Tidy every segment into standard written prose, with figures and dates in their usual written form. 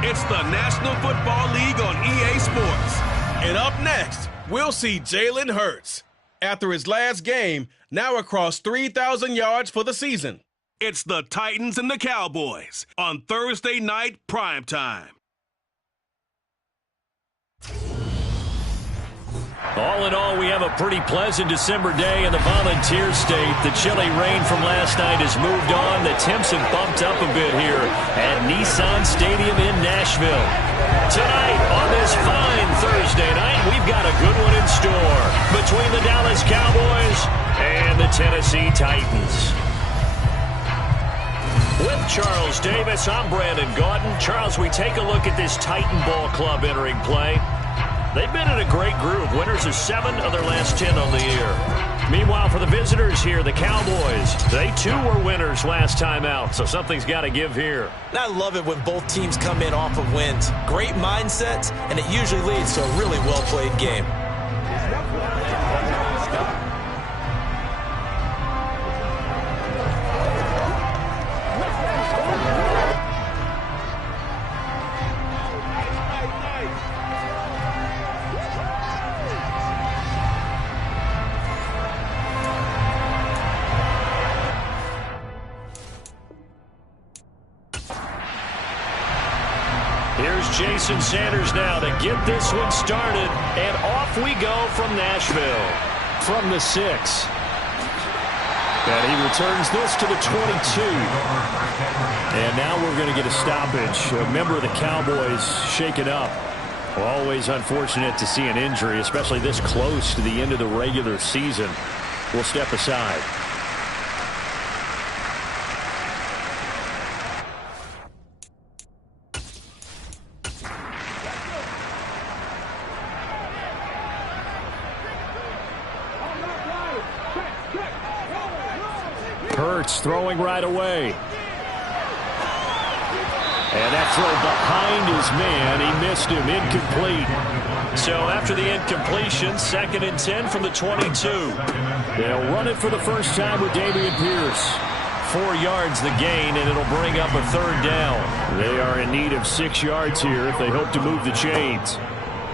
It's the National Football League on EA Sports. And up next, we'll see Jalen Hurts. After his last game, now across 3,000 yards for the season. It's the Titans and the Cowboys on Thursday night primetime. All in all, we have a pretty pleasant December day in the Volunteer State. The chilly rain from last night has moved on. The temps have bumped up a bit here at Nissan Stadium in Nashville. Tonight, on this fine Thursday night, we've got a good one in store between the Dallas Cowboys and the Tennessee Titans. With Charles Davis, I'm Brandon Gaudin. Charles, we take a look at this Titan Ball Club entering play. They've been in a great groove. Winners of 7 of their last 10 on the year. Meanwhile, for the visitors here, the Cowboys, they too were winners last time out, so something's got to give here. And I love it when both teams come in off of wins. Great mindsets, and it usually leads to a really well-played game. Jason Sanders now to get this one started, and off we go from Nashville. From the 6. And he returns this to the 22. And now we're going to get a stoppage. A member of the Cowboys shaken up. Always unfortunate to see an injury, especially this close to the end of the regular season. We'll step aside. Hurts throwing right away. And that throw behind his man. He missed him. Incomplete. So after the incompletion, 2nd and 10 from the 22. They'll run it for the first time with Dameon Pierce. 4 yards the gain, and it'll bring up a 3rd down. They are in need of 6 yards here if they hope to move the chains.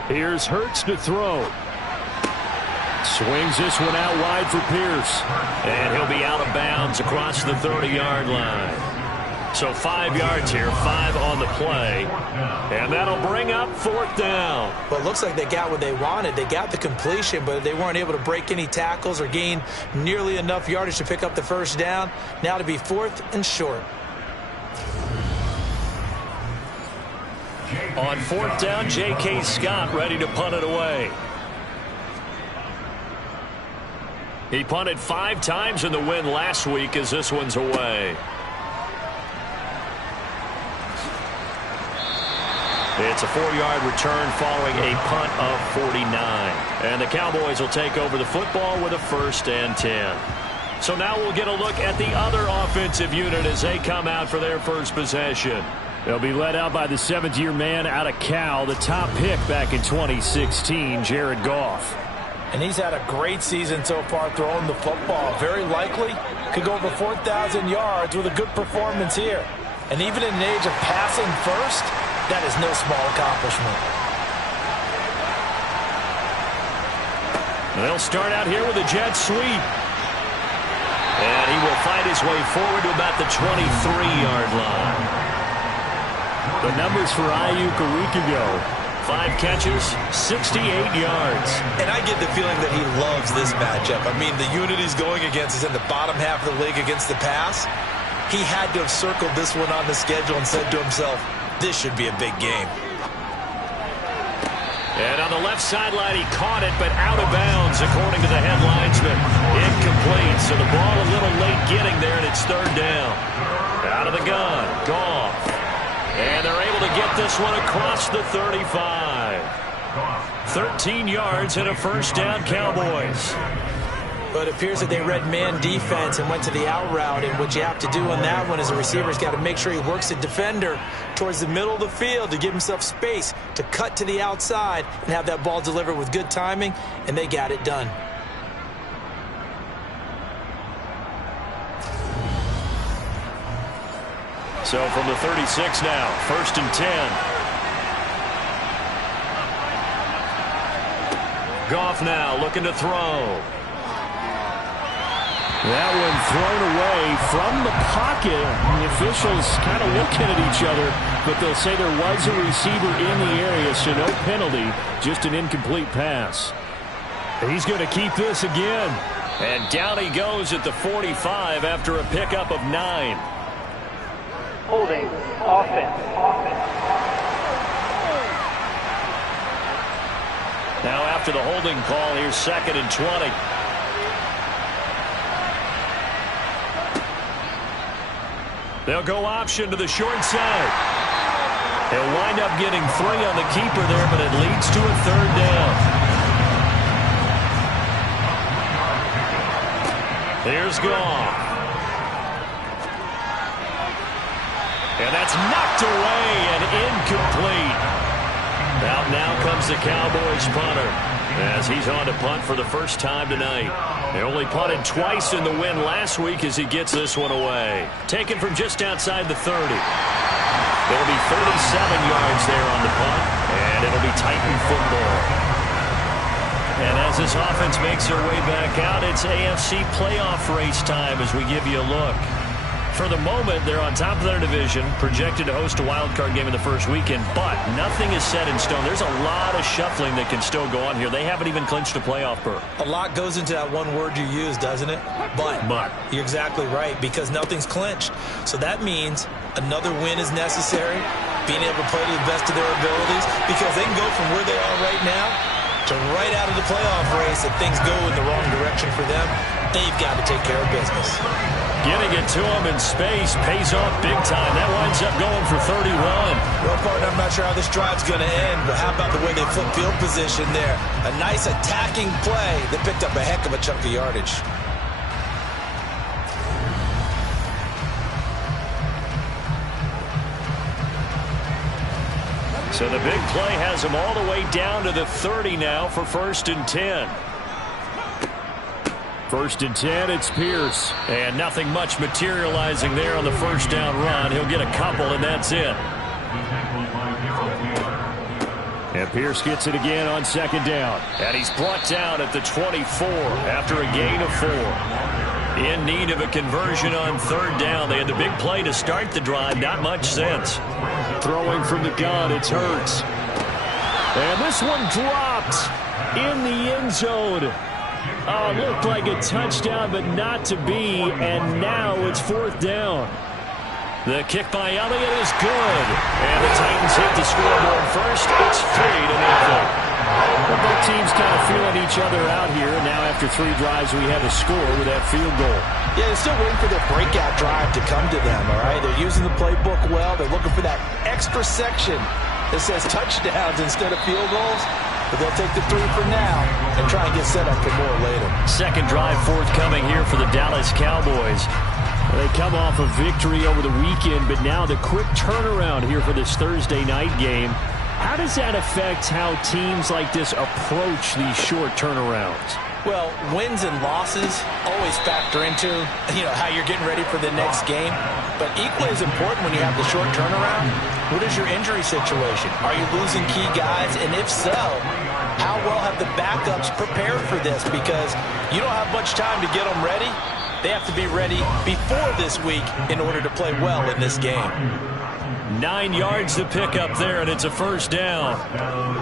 Here's Hurts to throw. Swings this one out wide for Pierce. And he'll be out of bounds across the 30-yard line. So 5 yards here, 5 on the play. And that'll bring up 4th down. Well, it looks like they got what they wanted. They got the completion, but they weren't able to break any tackles or gain nearly enough yardage to pick up the 1st down. Now to be 4th and short. On 4th down, J.K. Scott ready to punt it away. He punted 5 times in the win last week as this one's away. It's a 4-yard return following a punt of 49. And the Cowboys will take over the football with a 1st and 10. So now we'll get a look at the other offensive unit as they come out for their first possession. They'll be led out by the 7th-year man out of Cal, the top pick back in 2016, Jared Goff. And he's had a great season so far throwing the football. Very likely could go over 4,000 yards with a good performance here. And even in an age of passing first, that is no small accomplishment. They'll start out here with a jet sweep. And he will fight his way forward to about the 23-yard line. The numbers for Ayuk a week ago. 5 catches, 68 yards. And I get the feeling that he loves this matchup. I mean, the unit he's going against is in the bottom half of the league against the pass. He had to have circled this one on the schedule and said to himself, this should be a big game. And on the left sideline, he caught it, but out of bounds, according to the head linesman. Incomplete, so the ball a little late getting there, and it's 3rd down. Out of the gun, Goff. And they're able to get this one across the 35. 13 yards and a 1st down, Cowboys. But it appears that they read man defense and went to the out route. And what you have to do on that one as a receiver's got to make sure he works the defender towards the middle of the field to give himself space to cut to the outside and have that ball delivered with good timing, and they got it done. So from the 36 now, 1st and 10. Goff now looking to throw. That one thrown away from the pocket. The officials kind of looking at each other, but they'll say there was a receiver in the area, so no penalty, just an incomplete pass. He's going to keep this again. And down he goes at the 45 after a pickup of 9. Holding, offense. Now after the holding call, here's 2nd and 20. They'll go option to the short side. They'll wind up getting 3 on the keeper there, but it leads to a 3rd down. Here's Goff. And that's knocked away and incomplete. Out now comes the Cowboys punter as he's on to punt for the first time tonight. They only punted twice in the win last week as he gets this one away. Taken from just outside the 30. There'll be 37 yards there on the punt, and it'll be Titan football. And as this offense makes their way back out, it's AFC playoff race time as we give you a look. For the moment, they're on top of their division, projected to host a wild-card game in the first weekend, but nothing is set in stone. There's a lot of shuffling that can still go on here. They haven't even clinched a playoff berth. A lot goes into that one word you use, doesn't it? But. You're exactly right, because nothing's clinched. So that means another win is necessary, being able to play to the best of their abilities, because they can go from where they are right now to right out of the playoff race. If things go in the wrong direction for them, they've got to take care of business. Getting it to him in space pays off big time. That winds up going for 31. Well, partner, I'm not sure how this drive's going to end, but how about the way they flip field position there? A nice attacking play that picked up a heck of a chunk of yardage. So the big play has him all the way down to the 30 now for 1st and 10. 1st and 10, it's Pierce. And nothing much materializing there on the first down run. He'll get a couple, and that's it. And Pierce gets it again on 2nd down. And he's brought down at the 24 after a gain of 4. In need of a conversion on 3rd down. They had the big play to start the drive. Not much sense. Throwing from the gun, it's Hurts. And this one dropped in the end zone. Oh, looked like a touchdown, but not to be. And now it's 4th down. The kick by Elliott is good. And the Titans hit the scoreboard first. It's 3-0. Well, both teams kind of feeling each other out here. And now after 3 drives, we have a score with that field goal. Yeah, they're still waiting for their breakout drive to come to them, all right? They're using the playbook well. They're looking for that extra section that says touchdowns instead of field goals. But they'll take the 3 for now and try and get set up for more later. Second drive forthcoming here for the Dallas Cowboys. They come off a victory over the weekend, but now the quick turnaround here for this Thursday night game. How does that affect how teams like this approach these short turnarounds? Well, wins and losses always factor into, how you're getting ready for the next game. But equally as important when you have the short turnaround, what is your injury situation? Are you losing key guys? And if so, how well have the backups prepared for this? Because you don't have much time to get them ready. They have to be ready before this week in order to play well in this game. 9 yards to pick up there, and it's a 1st down.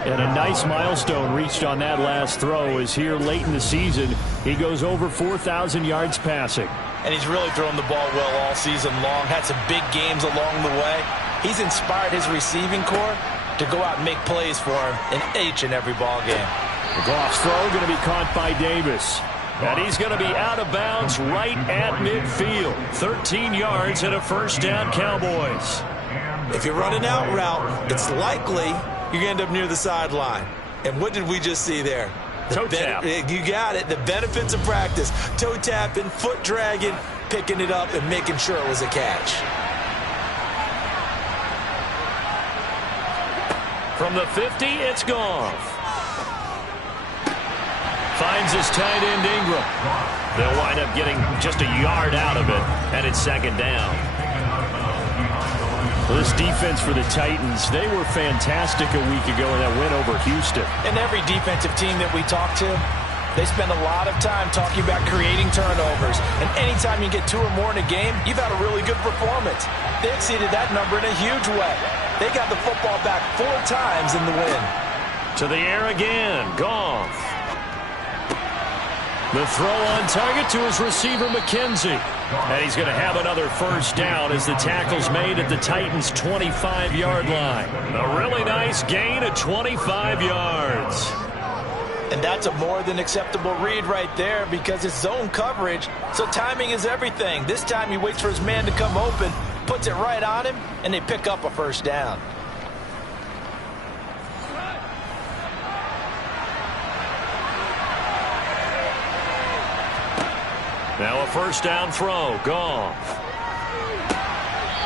And a nice milestone reached on that last throw is here late in the season. He goes over 4,000 yards passing. And he's really thrown the ball well all season long. Had some big games along the way. He's inspired his receiving corps to go out and make plays for him in each and every ball game. The Goff's throw going to be caught by Davis. And he's going to be out of bounds right at midfield. 13 yards and a 1st down, Cowboys. If you're running out route, it's likely you're going to end up near the sideline. And what did we just see there? Toe tap. You got it. The benefits of practice. Toe tapping, foot dragging, picking it up, and making sure it was a catch. From the 50, it's Goff. Finds his tight end Ingram. They'll wind up getting just a yard out of it, and it's 2nd down. Well, this defense for the Titans, they were fantastic a week ago in that win over Houston. And every defensive team that we talk to, they spend a lot of time talking about creating turnovers. And anytime you get 2 or more in a game, you've had a really good performance. They exceeded that number in a huge way. They got the football back 4 times in the win. To the air again. Goff. The throw on target to his receiver, McKenzie. And he's going to have another first down as the tackle's made at the Titans' 25-yard line. A really nice gain of 25 yards. And that's a more than acceptable read right there because it's zone coverage, so timing is everything. This time he waits for his man to come open, puts it right on him, and they pick up a first down. Now a first down throw. Goff.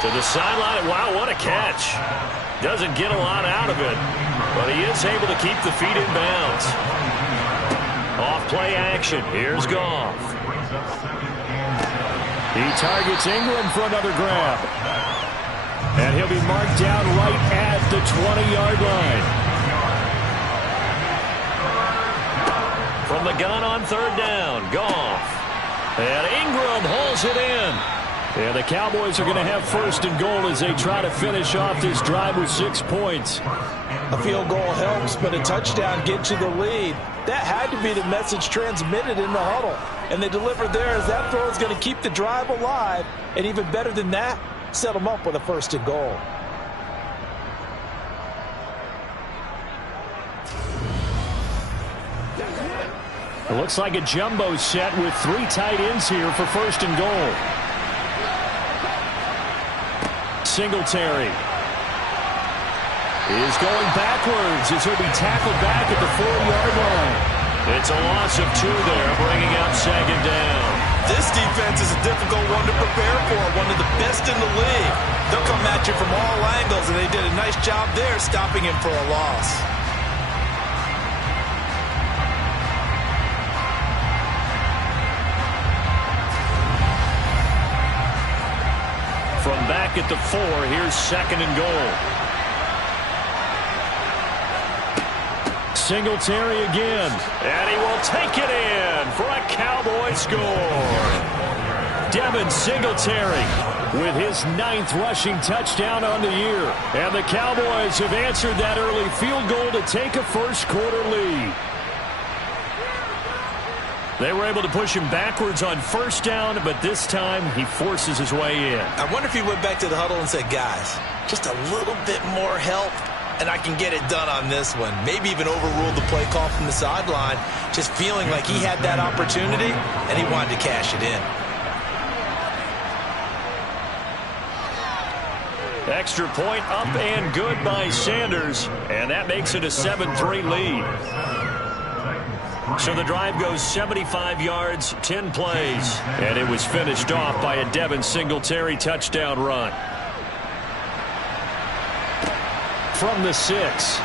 To the sideline. Wow, what a catch. Doesn't get a lot out of it, but he is able to keep the feet in bounds. Off play action. Here's Goff. He targets Ingram for another grab. And he'll be marked down right at the 20-yard line. From the gun on third down. Goff. And Ingram hauls it in. And the Cowboys are going to have first and goal as they try to finish off this drive with 6 points. A field goal helps, but a touchdown gets you the lead. That had to be the message transmitted in the huddle. And they delivered there as that throw is going to keep the drive alive. And even better than that, set them up with a first and goal. It looks like a jumbo set with 3 tight ends here for first and goal. Singletary is going backwards as he'll be tackled back at the 4-yard line. It's a loss of 2 there, bringing up second down. This defense is a difficult one to prepare for, one of the best in the league. They'll come at you from all angles, and they did a nice job there stopping him for a loss. From back at the 4, here's second and goal. Singletary again. And he will take it in for a Cowboy score. Devin Singletary with his 9th rushing touchdown on the year. And the Cowboys have answered that early field goal to take a first-quarter lead. They were able to push him backwards on first down, but this time he forces his way in. I wonder if he went back to the huddle and said, guys, just a little bit more help, and I can get it done on this one. Maybe even overruled the play call from the sideline, just feeling like he had that opportunity, and he wanted to cash it in. Extra point up and good by Sanders, and that makes it a 7-3 lead. So the drive goes 75 yards, 10 plays. And it was finished off by a Devin Singletary touchdown run. From the 6.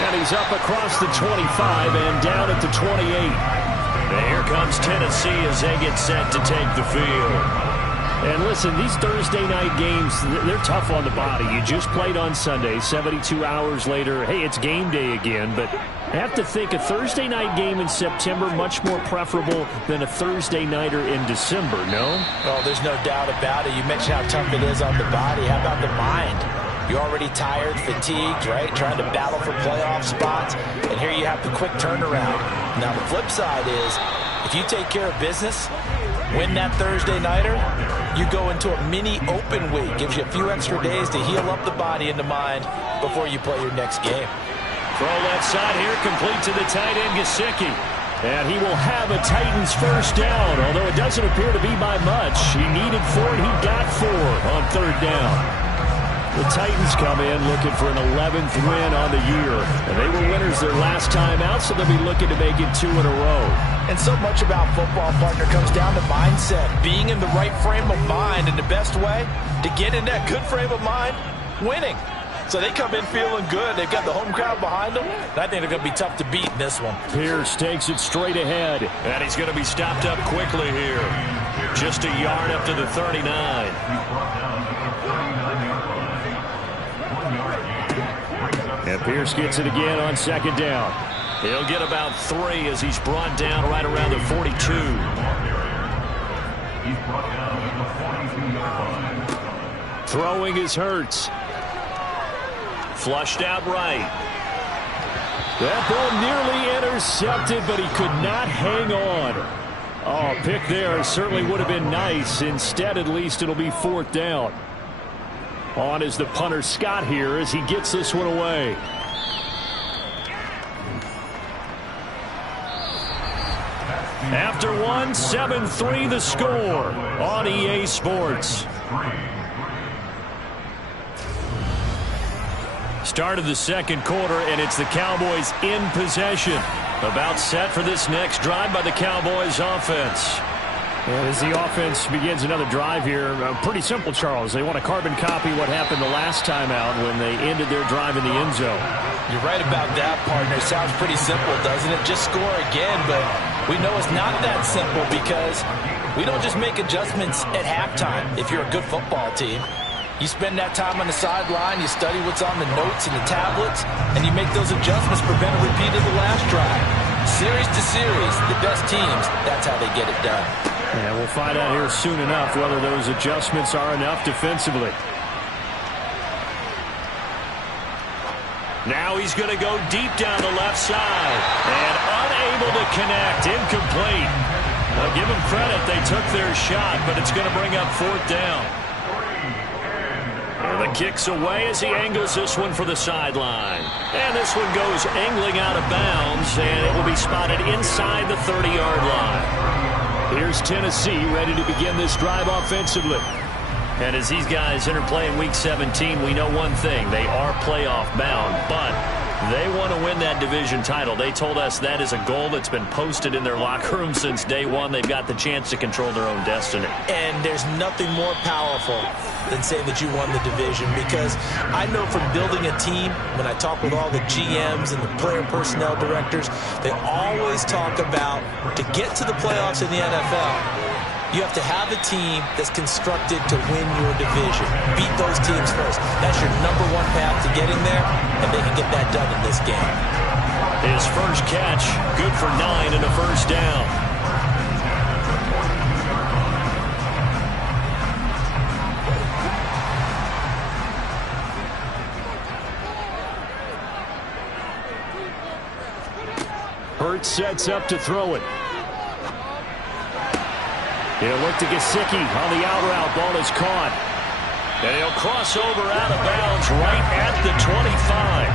And he's up across the 25 and down at the 28. And here comes Tennessee as they get set to take the field. And listen, these Thursday night games, they're tough on the body. You just played on Sunday, 72 hours later. Hey, it's game day again, but I have to think a Thursday night game in September much more preferable than a Thursday nighter in December, no? Oh, there's no doubt about it. You mentioned how tough it is on the body. How about the mind? You're already tired, fatigued, right? Trying to battle for playoff spots, and here you have the quick turnaround. Now, the flip side is, if you take care of business, win that Thursday nighter, you go into a mini open week. Gives you a few extra days to heal up the body and the mind before you play your next game. Throw left side here, complete to the tight end, Gesicki. And he will have a Titans first down, although it doesn't appear to be by much. He needed 4, and he got 4 on third down. The Titans come in looking for an 11th win on the year. And they were winners their last time out, so they'll be looking to make it 2 in a row. And so much about football, partner, comes down to mindset. Being in the right frame of mind, and the best way to get in that good frame of mind, winning. So they come in feeling good. They've got the home crowd behind them. And I think they're going to be tough to beat in this one. Pierce takes it straight ahead. And he's going to be stopped up quickly here. Just a yard up to the 39. And Pierce gets it again on second down. He'll get about 3 as he's brought down right around the 42. Throwing is Hurts. Flushed out right. That ball nearly intercepted, but he could not hang on. Oh, pick there certainly would have been nice. Instead, at least it'll be 4th down. On is the punter Scott here as he gets this one away. After one, 7-3 the score on EA Sports. Start of the second quarter, and it's the Cowboys in possession. About set for this next drive by the Cowboys offense. And as the offense begins another drive here, pretty simple, Charles. They want to carbon copy what happened the last time out when they ended their drive in the end zone. You're right about that, partner. Sounds pretty simple, doesn't it? Just score again, but we know it's not that simple because we don't just make adjustments at halftime if you're a good football team. You spend that time on the sideline, you study what's on the notes and the tablets, and you make those adjustments, prevent a repeat of the last drive. Series to series, the best teams, that's how they get it done. And we'll find out here soon enough whether those adjustments are enough defensively. Now he's going to go deep down the left side. And unable to connect. Incomplete. Well, give them credit. They took their shot, but it's going to bring up 4th down. And the kick's away as he angles this one for the sideline. And this one goes angling out of bounds, and it will be spotted inside the 30-yard line. Here's Tennessee ready to begin this drive offensively. And as these guys interplay in Week 17, we know one thing. They are playoff bound, but they want to win that division title. They told us that is a goal that's been posted in their locker room since day one. They've got the chance to control their own destiny. And there's nothing more powerful than saying that you won the division, because I know from building a team, when I talk with all the GMs and the player personnel directors, they always talk about to get to the playoffs in the NFL, you have to have a team that's constructed to win your division. Beat those teams first. That's your #1 path to getting there, and they can get that done in this game. His first catch, good for 9 and a first down. Hurts sets up to throw it. He'll look to Gesicki on the out route. Ball is caught. And he'll cross over out of bounds right at the 25.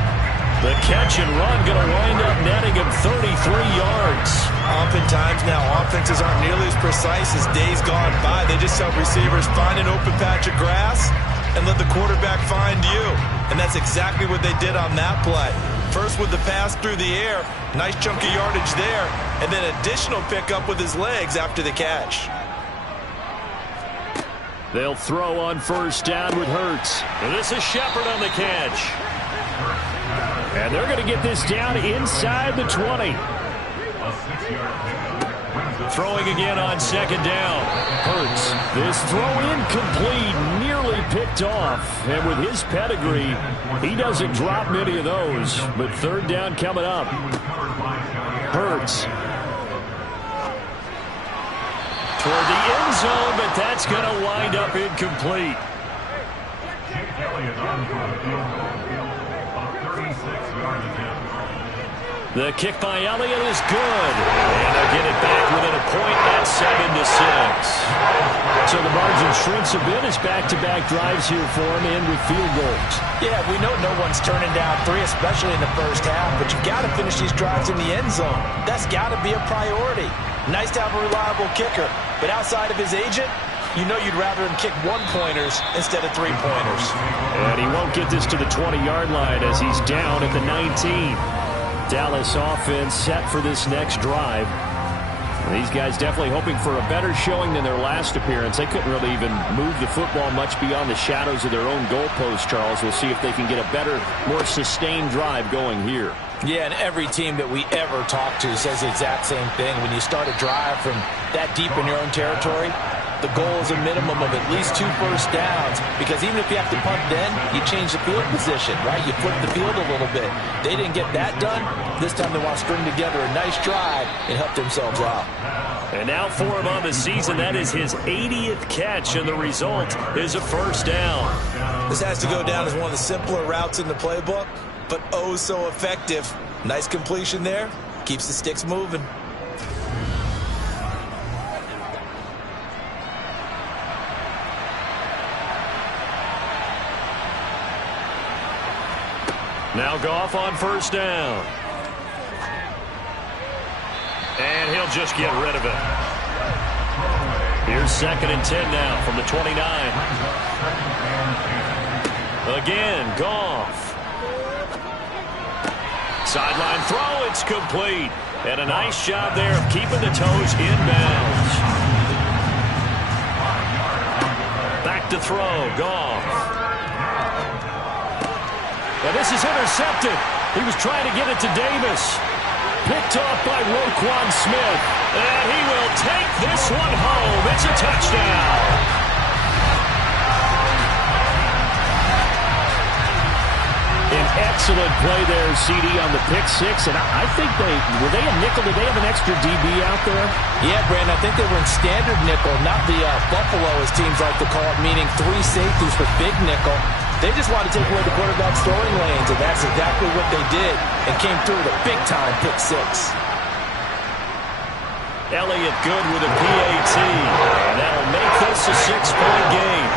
The catch and run going to wind up netting him 33 yards. Oftentimes now, offenses aren't nearly as precise as days gone by. They just help receivers find an open patch of grass and let the quarterback find you. And that's exactly what they did on that play. First with the pass through the air, nice chunk of yardage there, and then additional pickup with his legs after the catch. They'll throw on first down with Hurts. And this is Shepard on the catch. And they're going to get this down inside the 20. Throwing again on second down. Hurts. This throw incomplete, nearly picked off. And with his pedigree, he doesn't drop many of those. But third down coming up. Hurts. Toward the end zone, but that's going to wind up incomplete. The kick by Elliott is good. And they'll get it back within a point at 7-6. So the margin shrinks a bit as back-to-back drives here for him and with field goals. Yeah, we know no one's turning down 3, especially in the first half, but you've got to finish these drives in the end zone. That's got to be a priority. Nice to have a reliable kicker, but outside of his agent, you know you'd rather him kick 1-pointers instead of 3-pointers. And he won't get this to the 20-yard line as he's down at the 19. Dallas offense set for this next drive. These guys definitely hoping for a better showing than their last appearance. They couldn't really even move the football much beyond the shadows of their own goalpost, Charles. We'll see if they can get a better, more sustained drive going here. Yeah, and every team that we ever talk to says the exact same thing. When you start a drive from that deep in your own territory, the goal is a minimum of at least 2 first downs, because even if you have to punt then, you change the field position, right? You flip the field a little bit. They didn't get that done. This time they want to string together a nice drive and help themselves out. And now for him on the season, that is his 80th catch, and the result is a first down. This has to go down as one of the simpler routes in the playbook, but oh so effective. Nice completion there. Keeps the sticks moving. Now Goff on first down. And he'll just get rid of it. Here's 2nd and 10 now from the 29. Again, Goff. Sideline throw, it's complete. And a nice job there of keeping the toes inbounds. Back to throw, Goff. And this is intercepted. He was trying to get it to Davis. Picked off by Roquan Smith. And he will take this one home. It's a touchdown. An excellent play there, CD, on the pick six. And I think were they a nickel? Did they have an extra DB out there? Yeah, Brandon, I think they were in standard nickel, not the Buffalo, as teams like to call it, meaning 3 safeties for big nickel. They just wanted to take away the quarterback's throwing lanes, and that's exactly what they did, and came through with a big-time pick six. Elliott good with a PAT, and that'll make this a 6-point game.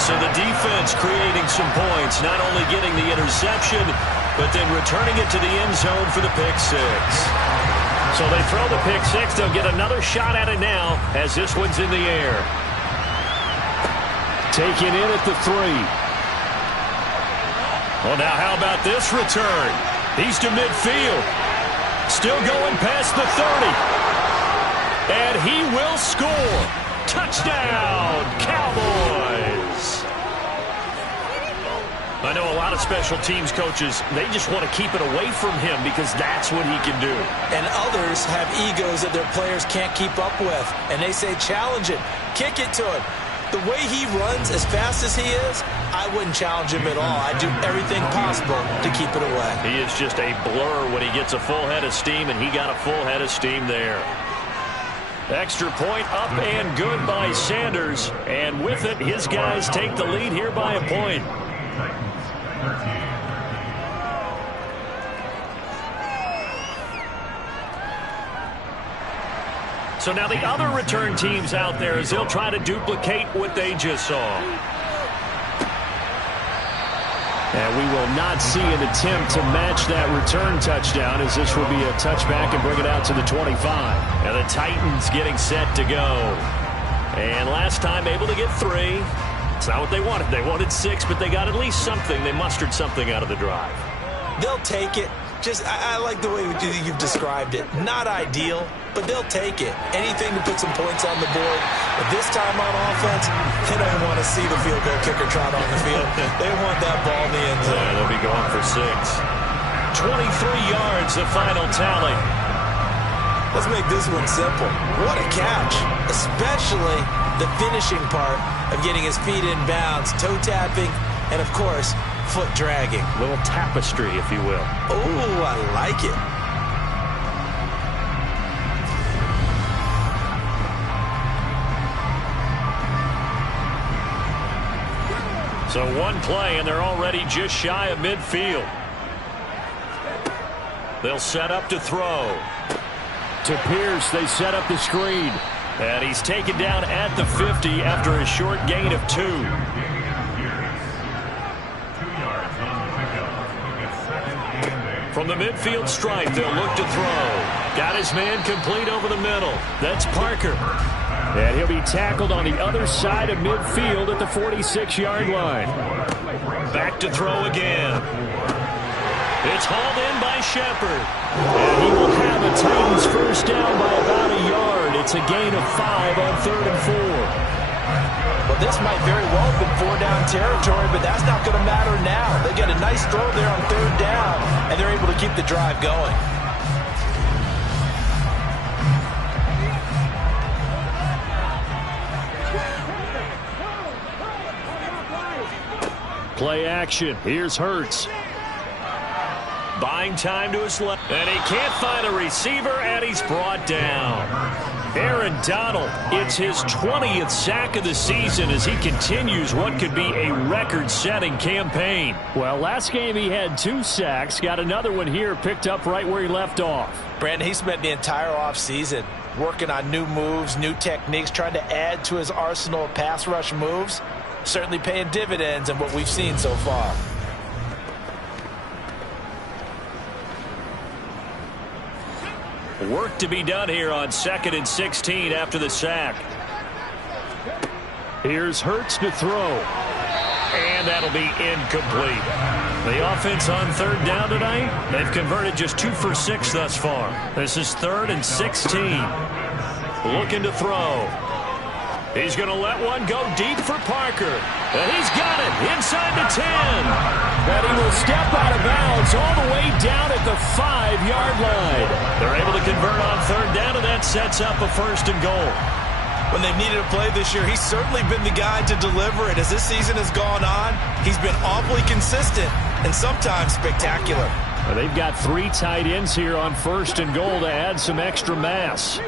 So the defense creating some points, not only getting the interception, but then returning it to the end zone for the pick six. So they throw the pick six. They'll get another shot at it now as this one's in the air. Taken in at the 3. Well, now how about this return? He's to midfield. Still going past the 30. And he will score. Touchdown, Cowboys. I know a lot of special teams coaches, they just want to keep it away from him because that's what he can do. And others have egos that their players can't keep up with. And they say, challenge it. Kick it to him. The way he runs as fast as he is, I wouldn't challenge him at all. I'd do everything possible to keep it away. He is just a blur when he gets a full head of steam, and he got a full head of steam there. Extra point up and good by Sanders. And with it, his guys take the lead here by a point. So now the other return teams out there as they'll try to duplicate what they just saw. And we will not see an attempt to match that return touchdown, as this will be a touchback and bring it out to the 25. And the Titans getting set to go. And last time able to get 3. It's not what they wanted. They wanted 6, but they got at least something. They mustered something out of the drive. They'll take it. I like the way you've described it. Not ideal, but they'll take it. Anything to put some points on the board. But this time on offense, they don't want to see the field goal kicker trot on the field. They want that ball in the end zone. Yeah, they'll be going for 6. 23 yards, the final tally. Let's make this one simple. What a catch, especially the finishing part of getting his feet in bounds, toe tapping, and of course, foot dragging. A little tapestry, if you will. Oh, I like it. So one play, and they're already just shy of midfield. They'll set up to throw. To Pierce, they set up the screen. And he's taken down at the 50 after a short gain of 2. From the midfield stripe, they'll look to throw. Got his man complete over the middle. That's Parker. And he'll be tackled on the other side of midfield at the 46-yard line. Back to throw again. It's hauled in by Shepard. And he will have a Titans first down by about a yard. It's a gain of 5 on 3rd and 4. Well, this might very well have been 4-down territory, but that's not going to matter now. They get a nice throw there on 3rd down, and they're able to keep the drive going. Play action. Here's Hurts. Buying time to his left. And he can't find a receiver, and he's brought down. Aaron Donald, it's his 20th sack of the season as he continues what could be a record-setting campaign. Well, last game he had 2 sacks. Got another one here, picked up right where he left off. Brandon, he spent the entire offseason working on new moves, new techniques, trying to add to his arsenal of pass rush moves. Certainly paying dividends in what we've seen so far. Work to be done here on 2nd and 16 after the sack. Here's Hurts to throw. And that'll be incomplete. The offense on 3rd down tonight, they've converted just 2 for 6 thus far. This is 3rd and 16. Looking to throw. He's going to let one go deep for Parker. And he's got it inside the 10. And he will step out of bounds all the way down at the 5-yard line. They're able to convert on 3rd down, and that sets up a 1st and goal. When they've needed a play this year, he's certainly been the guy to deliver it. As this season has gone on, he's been awfully consistent and sometimes spectacular. Well, they've got 3 tight ends here on 1st and goal to add some extra mass.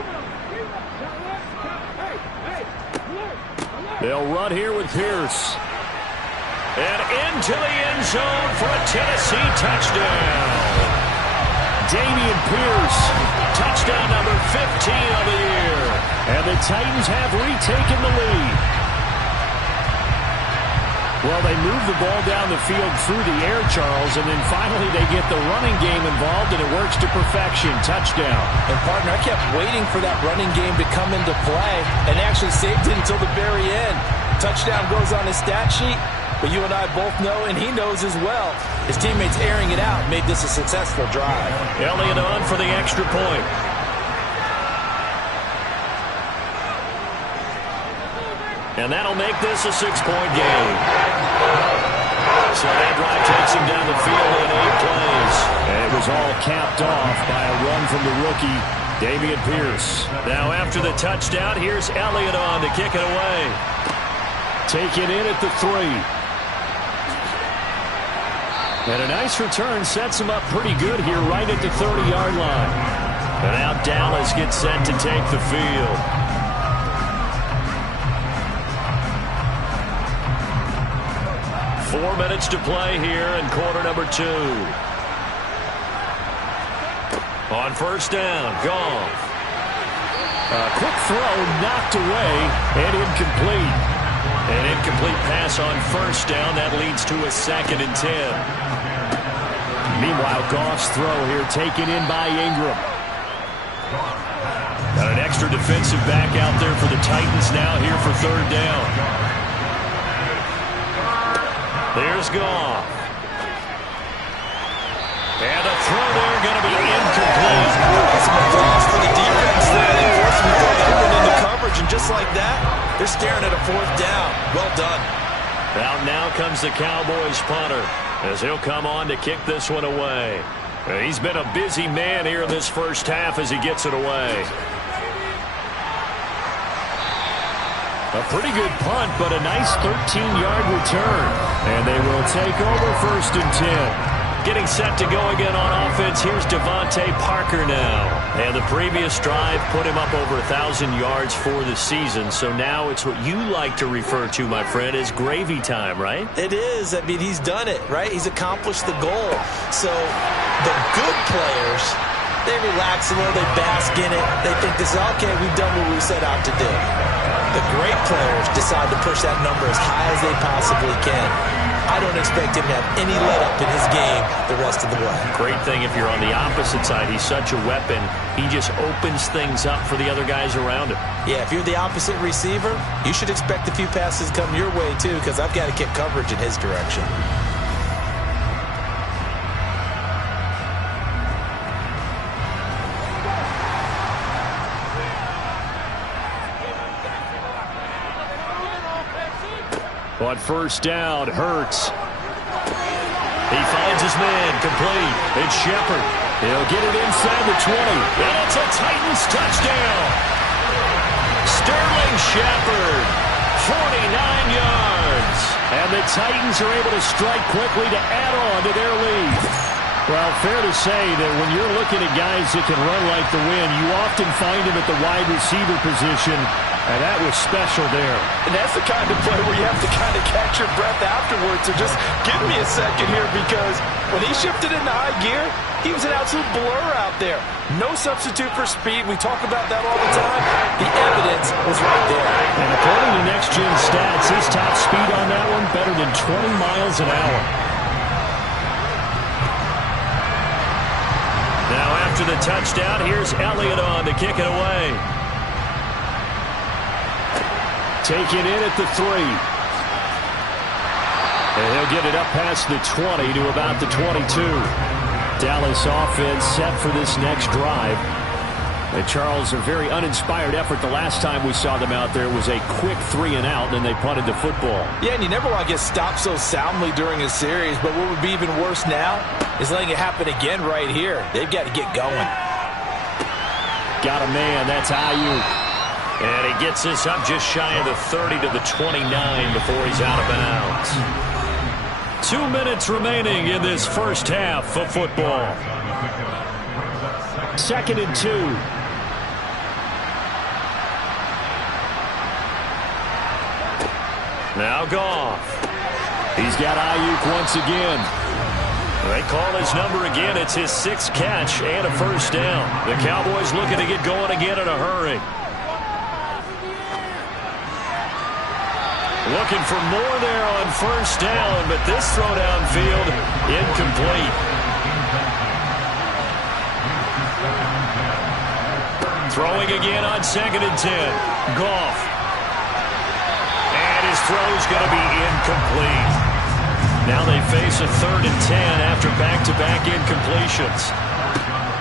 They'll run here with Pierce. And into the end zone for a Tennessee touchdown. Dameon Pierce. Touchdown number 15 of the year. And the Titans have retaken the lead. Well, they move the ball down the field through the air, Charles, and then finally they get the running game involved, and it works to perfection. Touchdown. And, partner, I kept waiting for that running game to come into play and actually saved it until the very end. Touchdown goes on his stat sheet, but you and I both know, and he knows as well, his teammates airing it out made this a successful drive. Elliott on for the extra point. And that'll make this a 6-point game. So that drive takes him down the field in 8 plays. And it was all capped off by a run from the rookie, Dameon Pierce. Now after the touchdown, here's Elliott on to kick it away. Taken in at the 3. And a nice return sets him up pretty good here right at the 30-yard line. And now Dallas gets set to take the field. Four minutes to play here in quarter number 2. On 1st down, Goff. A quick throw knocked away and incomplete. An incomplete pass on 1st down. That leads to a 2nd and 10. Meanwhile, Goff's throw here taken in by Ingram. Got an extra defensive back out there for the Titans now here for 3rd down. There's Goff. And the throw there going to be incomplete. That's a loss for the defense there. They forced him to throw that one into coverage, and just like that, they're staring at a 4th down. Well done. Now comes the Cowboys punter as he'll come on to kick this one away. He's been a busy man here in this first half as he gets it away. A pretty good punt, but a nice 13-yard return. And they will take over 1st and 10. Getting set to go again on offense. Here's Devontae Parker now. And the previous drive put him up over 1,000 yards for the season. So now it's what you like to refer to, my friend, as gravy time, right? It is. I mean, he's done it, right? He's accomplished the goal. So the good players, they relax a little, they bask in it. They think this is, okay, we've done what we set out to do. The great players decide to push that number as high as they possibly can. I don't expect him to have any let-up in his game the rest of the way. Great thing if you're on the opposite side. He's such a weapon. He just opens things up for the other guys around him. Yeah, if you're the opposite receiver, you should expect a few passes come your way, too, because I've got to get coverage in his direction. On first down, Hurts. He finds his man, complete. It's Shepard. He'll get it inside the 20. And it's a Titans touchdown. Sterling Shepard, 49 yards. And the Titans are able to strike quickly to add on to their lead. Well, fair to say that when you're looking at guys that can run like the wind, you often find them at the wide receiver position, and that was special there. And that's the kind of play where you have to kind of catch your breath afterwards. So just give me a second here, because when he shifted into high gear, he was an absolute blur out there. No substitute for speed. We talk about that all the time. The evidence was right there. And according to Next Gen Stats, his top speed on that one better than 20 miles an hour. Now after the touchdown, here's Elliott on to kick it away. Taken in at the 3. And he'll get it up past the 20 to about the 22. Dallas offense set for this next drive. And Charles, a very uninspired effort the last time we saw them out there was a quick 3 and out, and they punted the football. Yeah, and you never want to get stopped so soundly during a series, but what would be even worse now is letting it happen again right here. They've got to get going. Got a man, that's Ayuk. And he gets this up just shy of the 30 to the 29 before he's out of bounds. 2 minutes remaining in this first half of football. 2nd and 2. Now Goff. He's got Ayuk once again. They call his number again. It's his 6th catch and a first down. The Cowboys looking to get going again in a hurry. Looking for more there on first down, but this throw downfield incomplete. Throwing again on 2nd and 10. Goff. And his throw's going to be incomplete. Now they face a 3rd and 10 after back-to-back incompletions.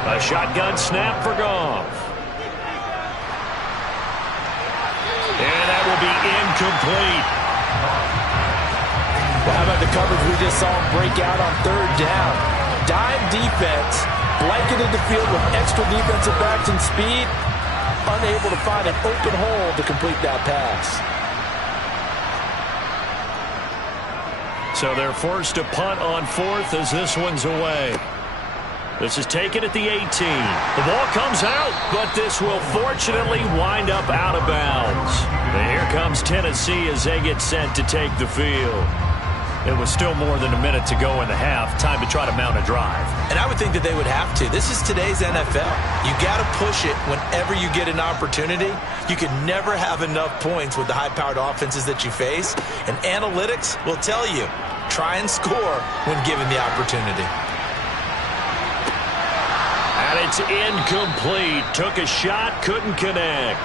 A shotgun snap for Goff. And that will be incomplete. Well, how about the coverage we just saw him break out on 3rd down? Dime defense, blanketed the field with extra defensive backs and speed, unable to find an open hole to complete that pass. So they're forced to punt on 4th as this one's away. This is taken at the 18. The ball comes out, but this will fortunately wind up out of bounds. And here comes Tennessee as they get set to take the field. It was still more than a minute to go in the half. Time to try to mount a drive. And I would think that they would have to. This is today's NFL. You got to push it whenever you get an opportunity. You can never have enough points with the high-powered offenses that you face. And analytics will tell you, try and score when given the opportunity. And it's incomplete. Took a shot, couldn't connect.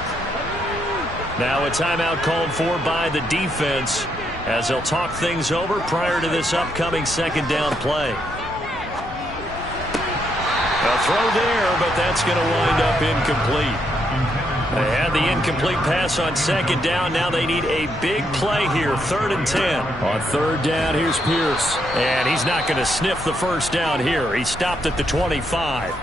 Now a timeout called for by the defense as they'll talk things over prior to this upcoming 2nd down play. A throw there, but that's going to wind up incomplete. They had the incomplete pass on 2nd down. Now they need a big play here, 3rd and 10. On 3rd down, here's Pierce. And he's not going to sniff the first down here. He stopped at the 25.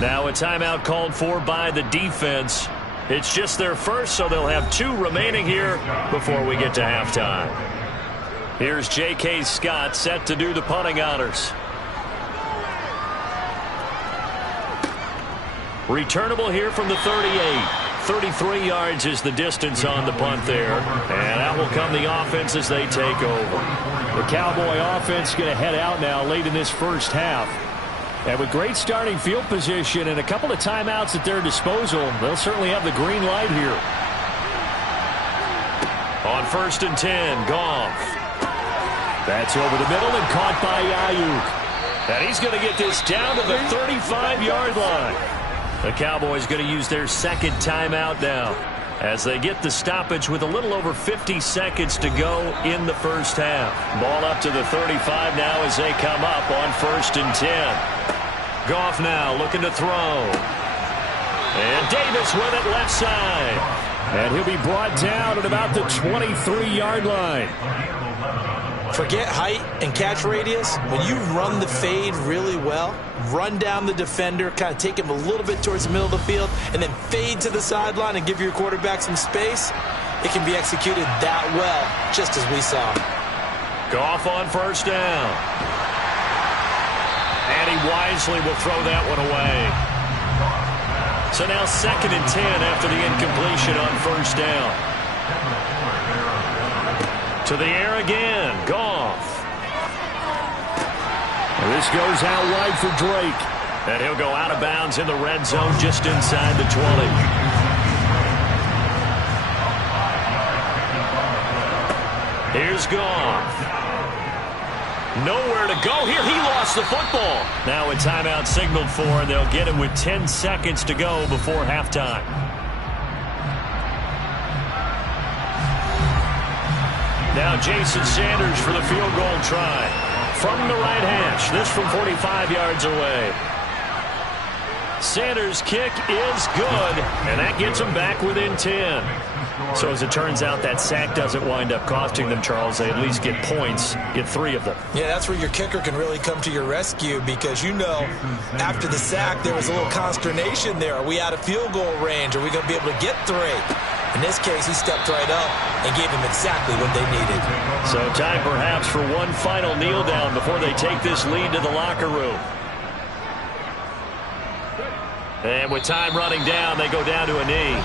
Now a timeout called for by the defense. It's just their first, so they'll have 2 remaining here before we get to halftime. Here's J.K. Scott set to do the punting honors. Returnable here from the 38. 33 yards is the distance on the punt there. And that will come the offense as they take over. The Cowboy offense going to head out now late in this first half. And with great starting field position and a couple of timeouts at their disposal, they'll certainly have the green light here. On 1st and 10, Goff. That's over the middle and caught by Ayuk. And he's going to get this down to the 35-yard line. The Cowboys going to use their 2nd timeout now as they get the stoppage with a little over 50 seconds to go in the first half. Ball up to the 35 now as they come up on 1st and 10. Goff now looking to throw. And Davis with it left side. And he'll be brought down at about the 23-yard line. Forget height and catch radius. When you run the fade really well, run down the defender, kind of take him a little bit towards the middle of the field, and then fade to the sideline and give your quarterback some space, it can be executed that well, just as we saw. Goff on first down. And he wisely will throw that one away. So now 2nd and 10 after the incompletion on first down. To the air again, Goff. And this goes out wide for Drake. And he'll go out of bounds in the red zone just inside the 20. Here's Goff. Nowhere to go here. He lost the football. Now a timeout signaled for, and they'll get him with 10 seconds to go before halftime. Now Jason Sanders for the field goal try. From the right hash. This from 45 yards away. Sanders' kick is good, and that gets him back within 10. So as it turns out, that sack doesn't wind up costing them, Charles. They at least get points, get 3 of them. Yeah, that's where your kicker can really come to your rescue because, you know, after the sack, there was a little consternation there. Are we out of field goal range? Are we going to be able to get 3? In this case, he stepped right up and gave them exactly what they needed. So time perhaps for one final kneel down before they take this lead to the locker room. And with time running down, they go down to a knee.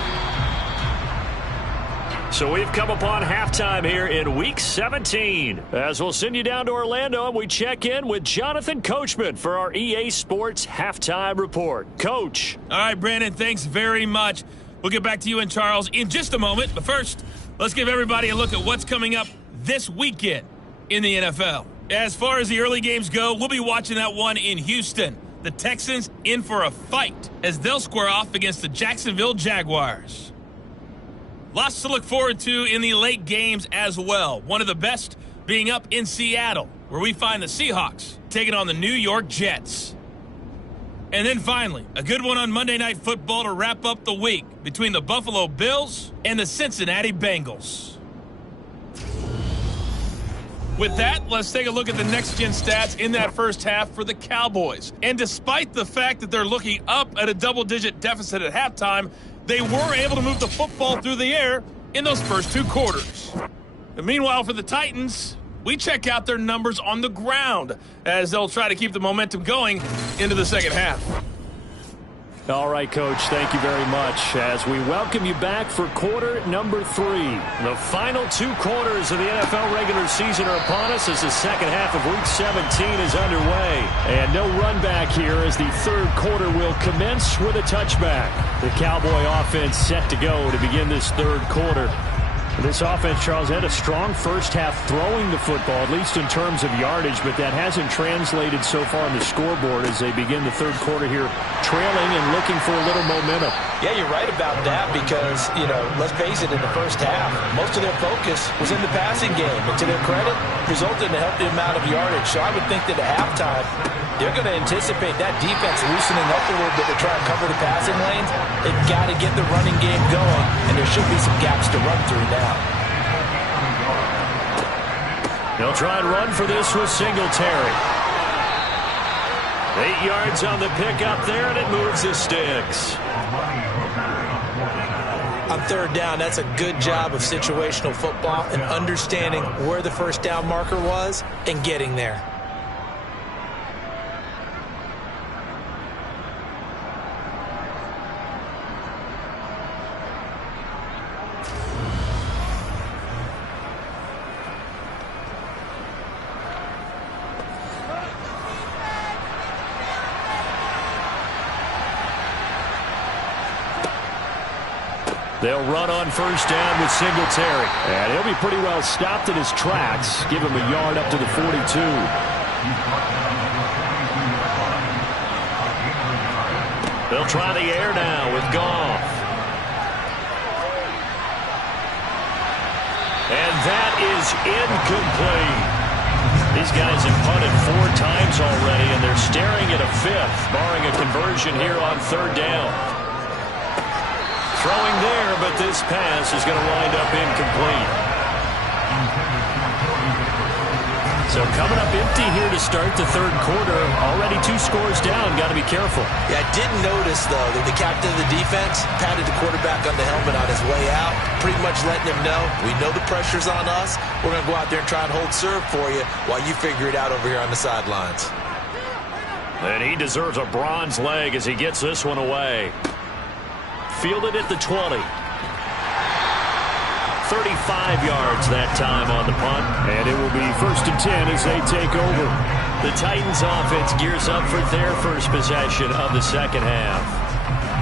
So we've come upon halftime here in Week 17. As we'll send you down to Orlando, and we check in with Jonathan Coachman for our EA Sports Halftime Report. Coach. All right, Brandon, thanks very much. We'll get back to you and Charles in just a moment. But first, let's give everybody a look at what's coming up this weekend in the NFL. As far as the early games go, we'll be watching that one in Houston. The Texans in for a fight as they'll square off against the Jacksonville Jaguars. Lots to look forward to in the late games as well. One of the best being up in Seattle, where we find the Seahawks taking on the New York Jets. And then finally, a good one on Monday Night Football to wrap up the week between the Buffalo Bills and the Cincinnati Bengals. With that, let's take a look at the next-gen stats in that first half for the Cowboys. And despite the fact that they're looking up at a double-digit deficit at halftime, they were able to move the football through the air in those first 2 quarters. And meanwhile, for the Titans, we check out their numbers on the ground as they'll try to keep the momentum going into the second half. All right, Coach, thank you very much as we welcome you back for quarter number 3. The final 2 quarters of the NFL regular season are upon us as the second half of Week 17 is underway. And no run back here as the third quarter will commence with a touchback. The Cowboy offense set to go to begin this third quarter. This offense, Charles, had a strong first half throwing the football, at least in terms of yardage, but that hasn't translated so far on the scoreboard as they begin the third quarter here, trailing and looking for a little momentum. Yeah, you're right about that because, you know, let's face it, in the first half, most of their focus was in the passing game. And to their credit, resulted in a healthy amount of yardage. So I would think that at halftime, they're going to anticipate that defense loosening up a little bit to try and cover the passing lanes. They've got to get the running game going, and there should be some gaps to run through now. They'll try and run for this with Singletary. 8 yards on the pickup there, and it moves the sticks. On third down, that's a good job of situational football and understanding where the first down marker was and getting there. They'll run on first down with Singletary. And he'll be pretty well stopped in his tracks. Give him a yard up to the 42. They'll try the air now with Goff. And that is incomplete. These guys have punted 4 times already, and they're staring at a 5th, barring a conversion here on third down. Throwing there, but this pass is going to wind up incomplete. So coming up empty here to start the third quarter. Already 2 scores down. Got to be careful. Yeah, I didn't notice, though, that the captain of the defense patted the quarterback on the helmet on his way out, pretty much letting him know, we know the pressure's on us. We're going to go out there and try and hold serve for you while you figure it out over here on the sidelines. And he deserves a bronze leg as he gets this one away. Fielded at the 20. 35 yards that time on the punt. And it will be 1st and 10 as they take over. The Titans offense gears up for their first possession of the second half.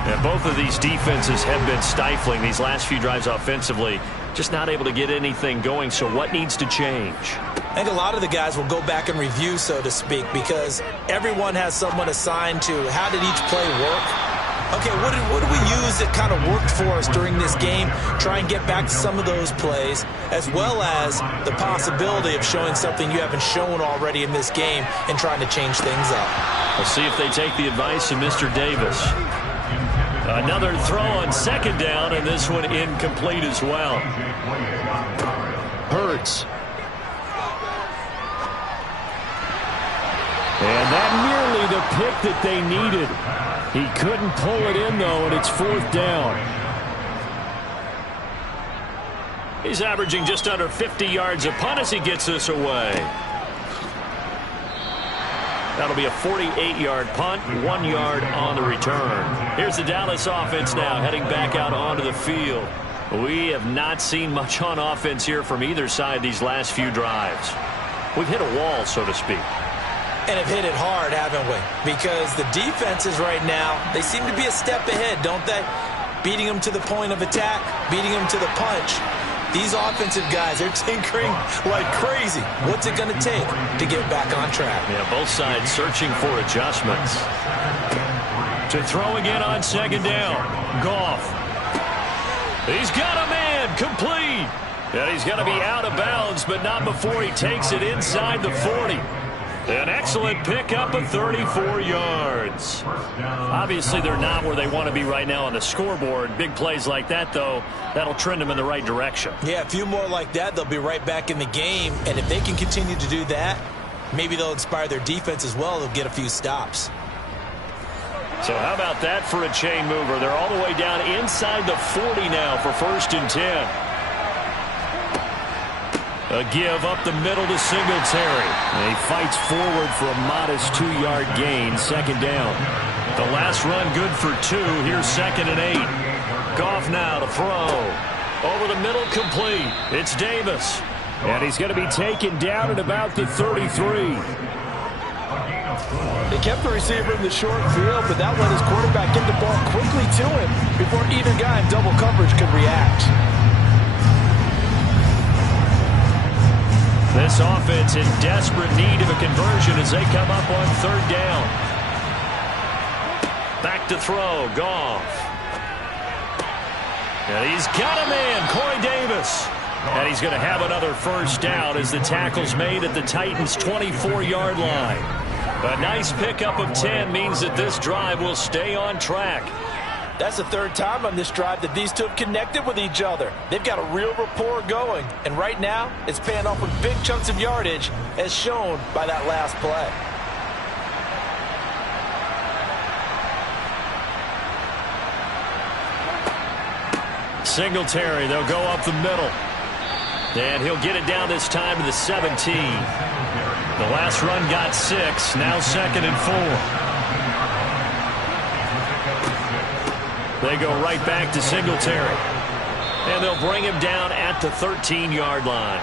And both of these defenses have been stifling these last few drives offensively. Just not able to get anything going. So what needs to change? I think a lot of the guys will go back and review, so to speak, because everyone has someone assigned to how did each play work. Okay, what did we use that kind of worked for us during this game? Try and get back to some of those plays, as well as the possibility of showing something you haven't shown already in this game and trying to change things up. We'll see if they take the advice of Mr. Davis. Another throw on second down, and this one incomplete as well. Hurts. And that nearly the pick that they needed. He couldn't pull it in, though, and it's 4th down. He's averaging just under 50 yards a punt as he gets this away. That'll be a 48-yard punt, 1 yard on the return. Here's the Dallas offense now heading back out onto the field. We have not seen much on offense here from either side these last few drives. We've hit a wall, so to speak. And have hit it hard, haven't we? Because the defenses right now, they seem to be a step ahead, don't they? Beating them to the point of attack, beating them to the punch. These offensive guys, they're tinkering like crazy. What's it going to take to get back on track? Yeah, both sides searching for adjustments. To throw again on second down. Goff. He's got a man, complete. And he's going to be out of bounds, but not before he takes it inside the 40. An excellent pickup of 34 yards. Obviously, they're not where they want to be right now on the scoreboard. Big plays like that, though, that'll trend them in the right direction. Yeah, a few more like that, they'll be right back in the game. And if they can continue to do that, maybe they'll inspire their defense as well. They'll get a few stops. So how about that for a chain mover? They're all the way down inside the 40 now for 1st and 10. A give up the middle to Singletary. And he fights forward for a modest 2-yard gain, second down. The last run good for 2. Here's 2nd and 8. Goff now to throw. Over the middle, complete. It's Davis. And he's going to be taken down at about the 33. They kept the receiver in the short field, but that let his quarterback get the ball quickly to him before either guy in double coverage could react. This offense in desperate need of a conversion as they come up on 3rd down. Back to throw, Goff. And he's got a man, Corey Davis. And he's going to have another 1st down as the tackle's made at the Titans' 24-yard line. A nice pickup of 10 means that this drive will stay on track. That's the 3rd time on this drive that these two have connected with each other. They've got a real rapport going. And right now, it's paying off with big chunks of yardage, as shown by that last play. Singletary, they'll go up the middle. And he'll get it down this time to the 17. The last run got 6, now 2nd and 4. They go right back to Singletary. And they'll bring him down at the 13-yard line.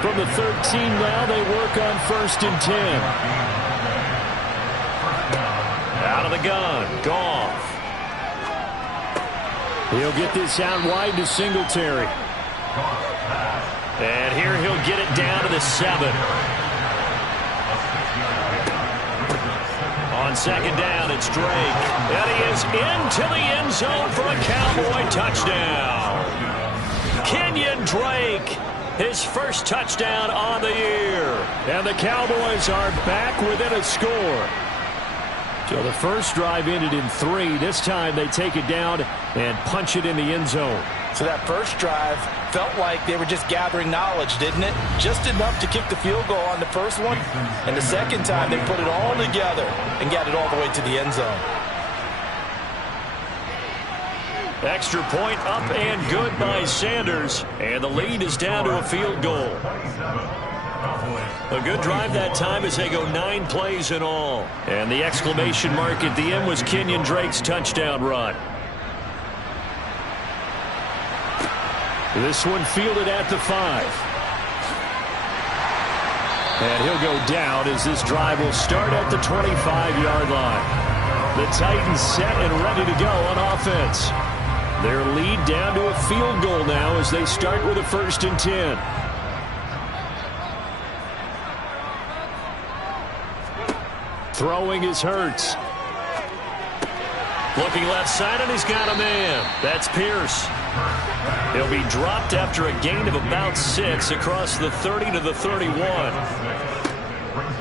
From the 13 now, they work on 1st and 10. Out of the gun, Goff. He'll get this out wide to Singletary. And here he'll get it down to the 7. On 2nd down, it's Drake. And he is into the end zone for a Cowboy touchdown. Kenyon Drake, his 1st touchdown on the year. And the Cowboys are back within a score. So the first drive ended in 3. This time they take it down and punch it in the end zone. So that first drive felt like they were just gathering knowledge, didn't it? Just enough to kick the field goal on the first one. And the second time they put it all together and got it all the way to the end zone. Extra point up and good by Sanders. And the lead is down to a field goal. A good drive that time as they go 9 plays in all. And the exclamation mark at the end was Kenyon Drake's touchdown run. This one fielded at the 5. And he'll go down as this drive will start at the 25-yard line. The Titans set and ready to go on offense. Their lead down to a field goal now as they start with a 1st and 10. Throwing is Hurts. Looking left side, and he's got a man. That's Pierce. He'll be dropped after a gain of about 6 across the 30 to the 31.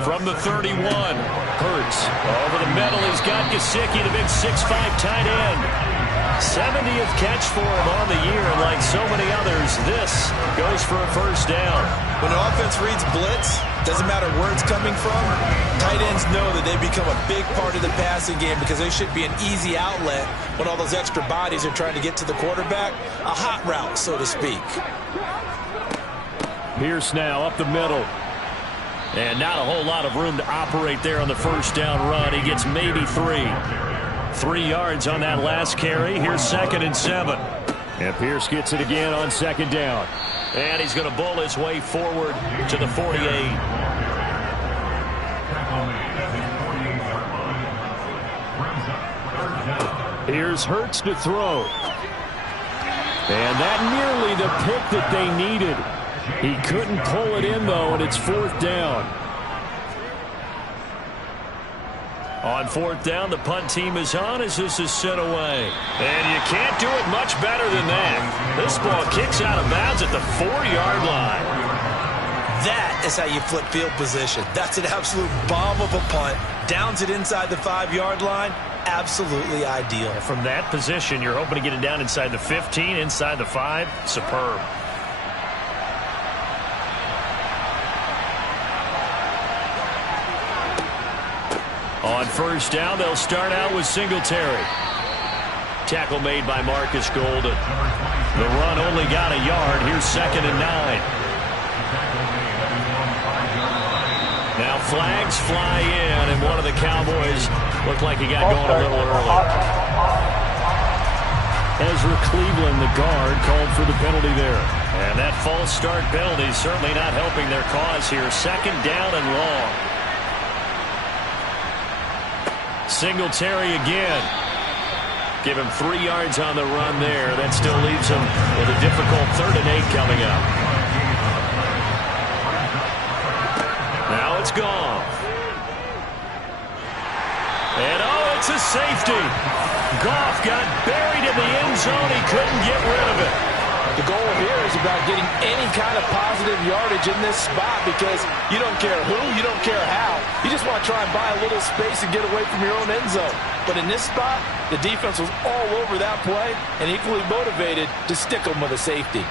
From the 31, Hurts over the middle. He's got Gesicki, the big 6'5" tight end. 70th catch for him on the year, and like so many others, this goes for a 1st down. When the offense reads blitz, doesn't matter where it's coming from, tight ends know that they become a big part of the passing game because they should be an easy outlet when all those extra bodies are trying to get to the quarterback. A hot route, so to speak. Pierce now up the middle. And not a whole lot of room to operate there on the 1st down run. He gets maybe 3. 3 yards on that last carry. Here's 2nd and 7. And Pierce gets it again on 2nd down. And he's going to bull his way forward to the 48. Here's Hurts to throw. And that nearly the pick that they needed. He couldn't pull it in, though, and it's 4th down. On 4th down, the punt team is on as this is sent away. And you can't do it much better than that. This ball kicks out of bounds at the 4-yard line. That is how you flip field position. That's an absolute bomb of a punt. Downs it inside the 5-yard line. Absolutely ideal. From that position, you're hoping to get it down inside the 15, inside the 5. Superb. On 1st down, they'll start out with Singletary. Tackle made by Marcus Golden. The run only got a yard. Here's 2nd and 9. Now flags fly in, and one of the Cowboys looked like he got going a little early. Ezra Cleveland, the guard, called for the penalty there. And that false start penalty certainly not helping their cause here. 2nd down and long. Singletary again. Give him 3 yards on the run there. That still leaves him with a difficult 3rd and 8 coming up. Now it's gone. And it's a safety. Goff got buried in the end zone. He couldn't get rid of it. The goal here is about getting any kind of positive yardage in this spot because you don't care who, you don't care how. You just want to try and buy a little space and get away from your own end zone. But in this spot, the defense was all over that play and equally motivated to stick them with a safety.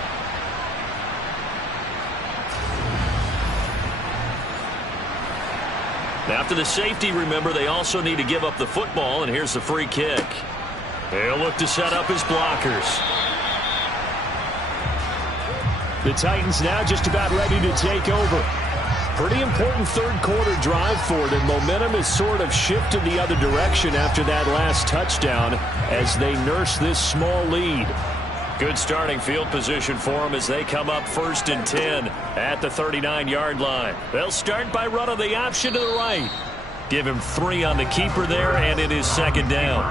After the safety, remember, they also need to give up the football, and here's the free kick. They'll look to set up his blockers. The Titans now just about ready to take over. Pretty important 3rd quarter drive for them. Momentum has sort of shifted the other direction after that last touchdown as they nurse this small lead. Good starting field position for them as they come up 1st and 10 at the 39-yard line. They'll start by running the option to the right. Give him 3 on the keeper there, and it is 2nd down.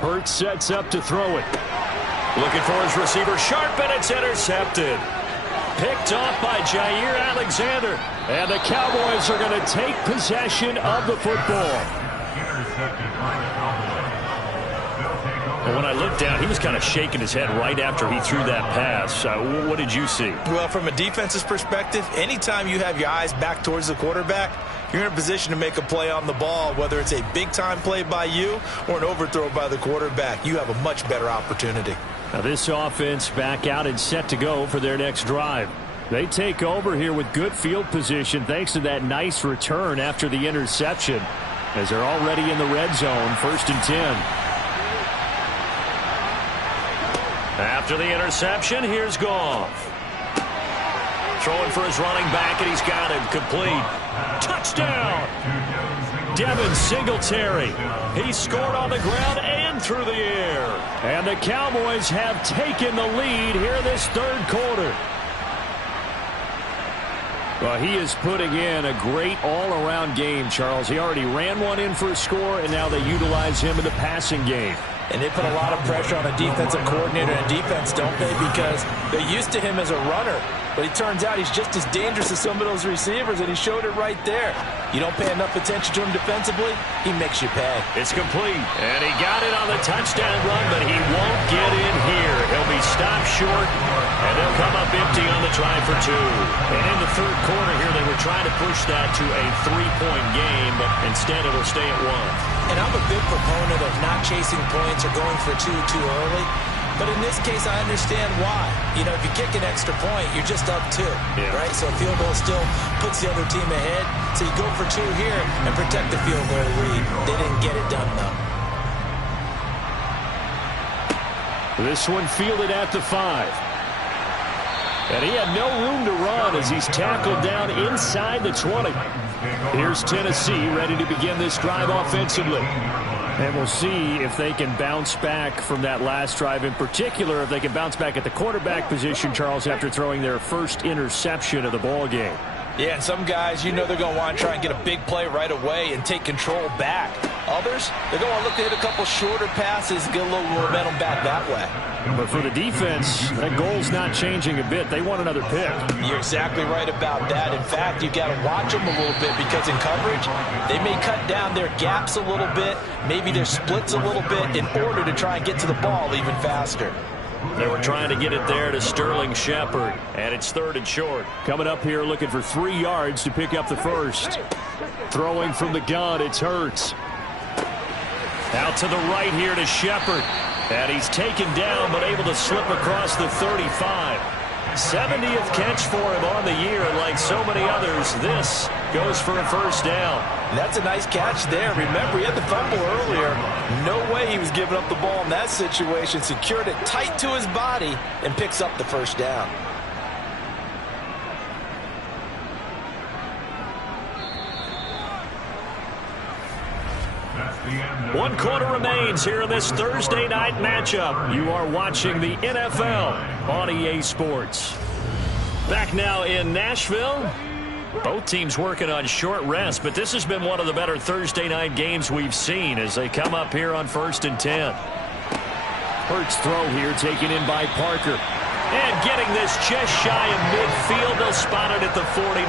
Hurts sets up to throw it. Looking for his receiver, sharp, and it's intercepted. Picked off by Jair Alexander. And the Cowboys are going to take possession of the football. Well, when I looked down, he was kind of shaking his head right after he threw that pass. What did you see? Well, from a defense's perspective, anytime you have your eyes back towards the quarterback, you're in a position to make a play on the ball, whether it's a big-time play by you or an overthrow by the quarterback. You have a much better opportunity. Now this offense back out and set to go for their next drive. They take over here with good field position thanks to that nice return after the interception, as they're already in the red zone, 1st and 10. After the interception, here's Goff. Throwing for his running back, and he's got it. Complete. Touchdown! Devin Singletary. He scored on the ground and through the air. And the Cowboys have taken the lead here this 3rd quarter. Well, he is putting in a great all-around game, Charles. He already ran one in for a score, and now they utilize him in the passing game. And they put a lot of pressure on a defensive coordinator and defense, don't they? Because they're used to him as a runner. But it turns out he's just as dangerous as some of those receivers, and he showed it right there. You don't pay enough attention to him defensively, he makes you pay. It's complete, and he got it on the touchdown run, but he won't get in here. He'll be stopped short, and they'll come up empty on the try for 2. And in the 3rd quarter here, they were trying to push that to a 3-point game, but instead it'll stay at 1. And I'm a big proponent of not chasing points or going for 2 too early. But in this case, I understand why. You know, if you kick an extra point, you're just up 2, right? So a field goal still puts the other team ahead. So you go for 2 here and protect the field goal lead. They didn't get it done, though. This one fielded at the 5. And he had no room to run as he's tackled down inside the 20. Here's Tennessee ready to begin this drive offensively. And we'll see if they can bounce back from that last drive, in particular if they can bounce back at the quarterback position, Charles, after throwing their first interception of the ball game. Yeah, and some guys, you know they're going to want to try and get a big play right away and take control back. Others, they're going to look to hit a couple shorter passes, get a little momentum back that way. But for the defense, that goal's not changing a bit. They want another pick. You're exactly right about that. In fact, you've got to watch them a little bit because in coverage, they may cut down their gaps a little bit, maybe their splits a little bit in order to try and get to the ball even faster. They were trying to get it there to Sterling Shepard, and it's 3rd and short. Coming up here looking for 3 yards to pick up the first. Throwing from the gun, it's Hurts. Out to the right here to Shepard. And he's taken down but able to slip across the 35. 70th catch for him on the year, and like so many others, this goes for a first down. And that's a nice catch there. Remember, he had the fumble earlier. No way he was giving up the ball in that situation. Secured it tight to his body and picks up the first down. One quarter remains here in this Thursday night matchup. You are watching the NFL on EA Sports. Back now in Nashville. Both teams working on short rest, but this has been one of the better Thursday night games we've seen as they come up here on 1st and 10. Hurts throw here taken in by Parker. And getting this just shy of midfield. They'll spot it at the 49.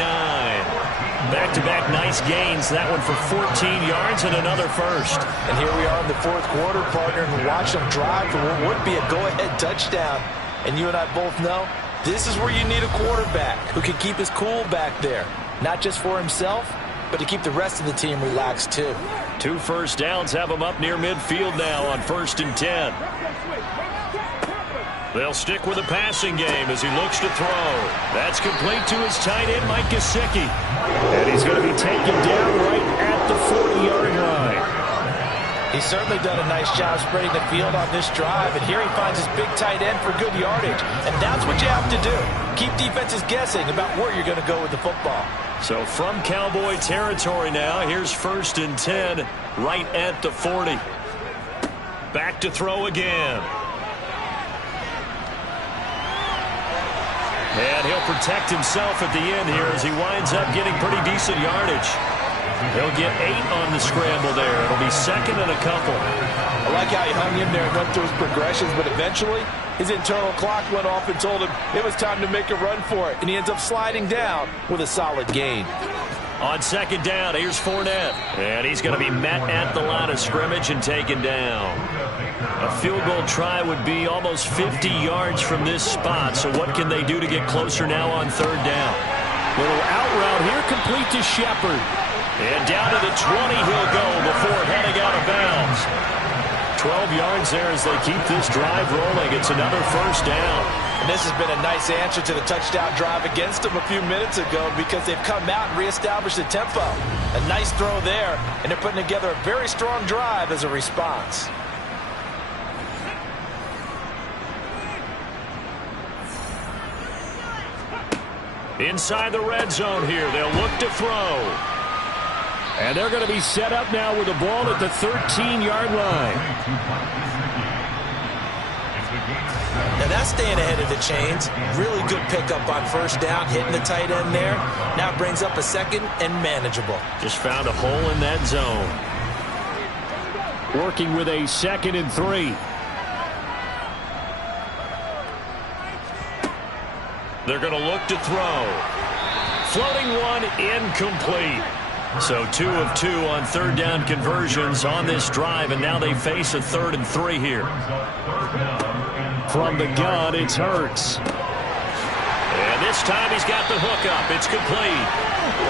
Back-to-back nice gains. That one for 14 yards and another first. And here we are in the 4th quarter, partner, and watch them drive for what would be a go-ahead touchdown. And you and I both know this is where you need a quarterback who can keep his cool back there. Not just for himself, but to keep the rest of the team relaxed too. 2 first downs have him up near midfield now on 1st and 10. They'll stick with the passing game as he looks to throw. That's complete to his tight end, Mike Gesicki. And he's going to be taken down right at the 40-yard line. He's certainly done a nice job spreading the field on this drive, and here he finds his big tight end for good yardage. And that's what you have to do. Keep defenses guessing about where you're going to go with the football. So from Cowboy territory now, here's 1st and 10 right at the 40. Back to throw again. And he'll protect himself at the end here as he winds up getting pretty decent yardage. He'll get 8 on the scramble there. It'll be 2nd and a couple. I like how he hung in there and went through his progressions, but eventually his internal clock went off and told him it was time to make a run for it, and he ends up sliding down with a solid gain. On second down, here's Fournette. And he's going to be met at the line of scrimmage and taken down. A field goal try would be almost 50 yards from this spot. So what can they do to get closer now on third down? Little out route here, complete to Shepard. And down to the 20 he'll go before heading out of bounds. 12 yards there as they keep this drive rolling. It's another first down. And this has been a nice answer to the touchdown drive against them a few minutes ago because they've come out and reestablished the tempo. A nice throw there, and they're putting together a very strong drive as a response. Inside the red zone here, they'll look to throw. And they're going to be set up now with the ball at the 13-yard line. Now that's staying ahead of the chains. Really good pickup on first down, hitting the tight end there. Now brings up a second and manageable. Just found a hole in that zone. Working with a 2nd and 3. They're going to look to throw. Floating one, incomplete. So 2 of 2 on third down conversions on this drive, and now they face a 3rd and 3 here. From the gun, it's Hurts. And this time he's got the hook up. It's complete.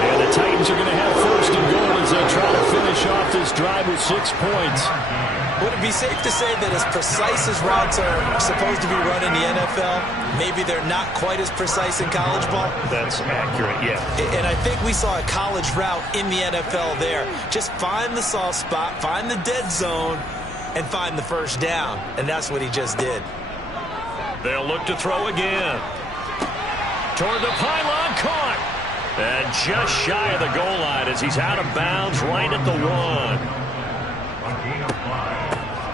And the Titans are going to have 1st and goal as they try to finish off this drive with 6 points. Would it be safe to say that as precise as routes are supposed to be run in the NFL, maybe they're not quite as precise in college ball? That's accurate, yeah. And I think we saw a college route in the NFL there. Just find the soft spot, find the dead zone, and find the first down. And that's what he just did. They'll look to throw again. Toward the pylon, caught. And just shy of the goal line as he's out of bounds right at the 1.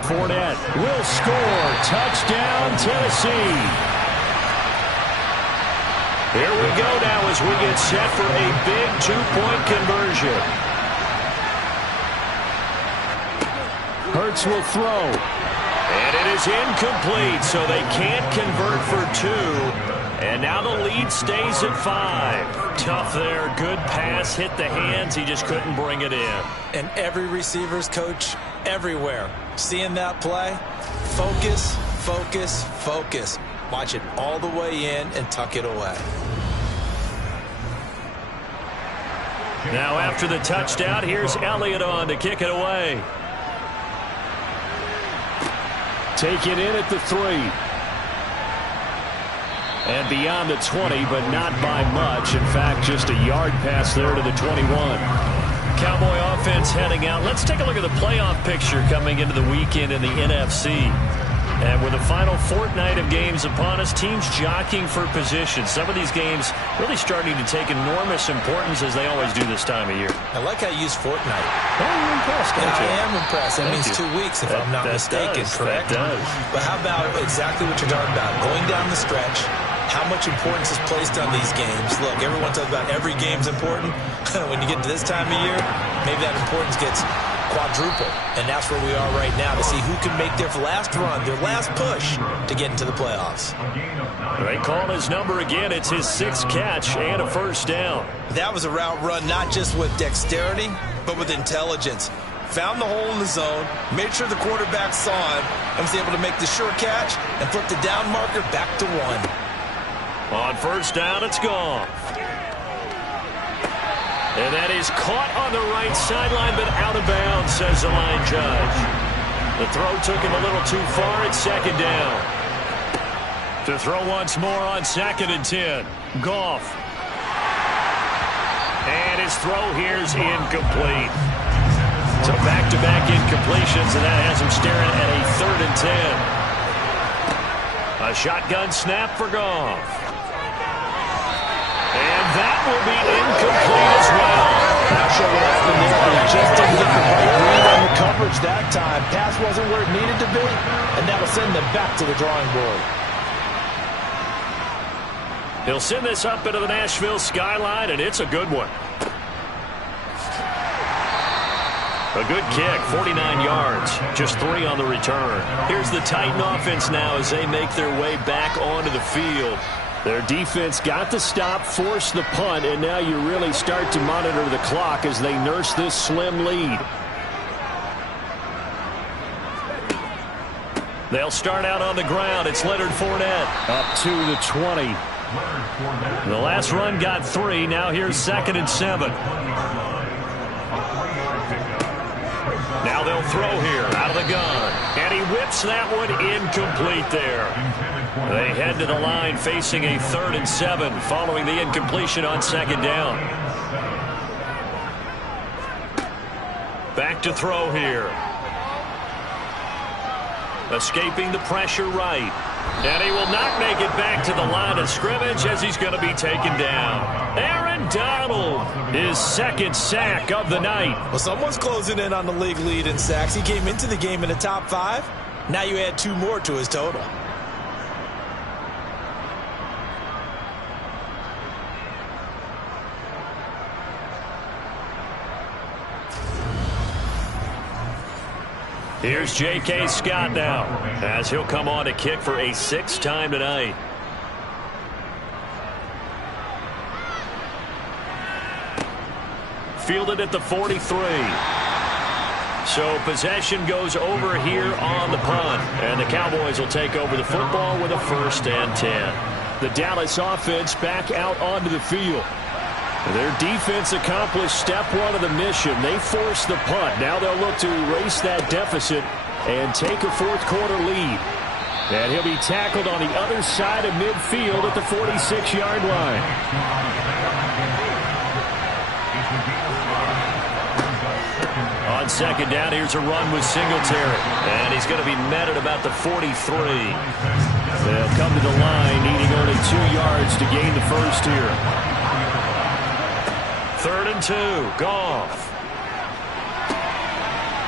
Fournette will score. Touchdown, Tennessee. Here we go now as we get set for a big 2-point conversion. Hurts will throw. And it is incomplete, so they can't convert for 2. And now the lead stays at 5. Tough there. Good pass. Hit the hands. He just couldn't bring it in. And every receiver's coach everywhere seeing that play. Focus, focus, focus. Watch it all the way in and tuck it away. Now after the touchdown, here's Elliott on to kick it away. Take it in at the 3. And beyond the 20, but not by much. In fact, just a yard pass there to the 21. Cowboy offense heading out. Let's take a look at the playoff picture coming into the weekend in the NFC. And with the final fortnight of games upon us, teams jockeying for position. Some of these games really starting to take enormous importance as they always do this time of year. I like how you use fortnight. Oh, you're impressed, don't you? I am impressed. That means 2 weeks if I'm not mistaken, correct? That does. But how about exactly what you're talking about? Going down the stretch, how much importance is placed on these games. Look, everyone talks about every game's important. When you get to this time of year, maybe that importance gets quadrupled. And that's where we are right now to see who can make their last run, their last push to get into the playoffs. They call his number again. It's his 6th catch and a first down. That was a route run not just with dexterity, but with intelligence. Found the hole in the zone, made sure the quarterback saw him, and was able to make the sure catch and flip the down marker back to 1. On first down, it's gone. And that is caught on the right sideline, but out of bounds, says the line judge. The throw took him a little too far. It's 2nd down. To throw once more on 2nd and 10. Goff. And his throw here's incomplete. So back-to-back incompletions, and that has him staring at a 3rd and 10. A shotgun snap for Goff. And that will be incomplete as well. Not sure what happened there, but he just didn't get the right read on the coverage that time. Pass wasn't where it needed to be, and that'll send them back to the drawing board. He'll send this up into the Nashville skyline, and it's a good one. A good kick, 49 yards, just 3 on the return. Here's the Titan offense now as they make their way back onto the field. Their defense got the stop, forced the punt, and now you really start to monitor the clock as they nurse this slim lead. They'll start out on the ground. It's Leonard Fournette up to the 20. The last run got 3. Now here's 2nd and 7. Now they'll throw here out of the gun. And he whips that one incomplete there. They head to the line facing a 3rd and 7 following the incompletion on 2nd down. Back to throw here. Escaping the pressure right. And he will not make it back to the line of scrimmage as he's going to be taken down. Aaron Donald, his 2nd sack of the night. Well, someone's closing in on the league lead in sacks. He came into the game in the top 5. Now you add 2 more to his total. Here's J.K. Scott now, as he'll come on to kick for a 6th time tonight. Fielded at the 43. So possession goes over here on the punt, and the Cowboys will take over the football with a 1st and 10. The Dallas offense back out onto the field. Their defense accomplished step 1 of the mission. They forced the punt. Now they'll look to erase that deficit and take a 4th quarter lead. And he'll be tackled on the other side of midfield at the 46-yard line. On 2nd down, here's a run with Singletary. And he's going to be met at about the 43. They'll come to the line, needing only 2 yards to gain the 1st here. 3rd and 2, Goff.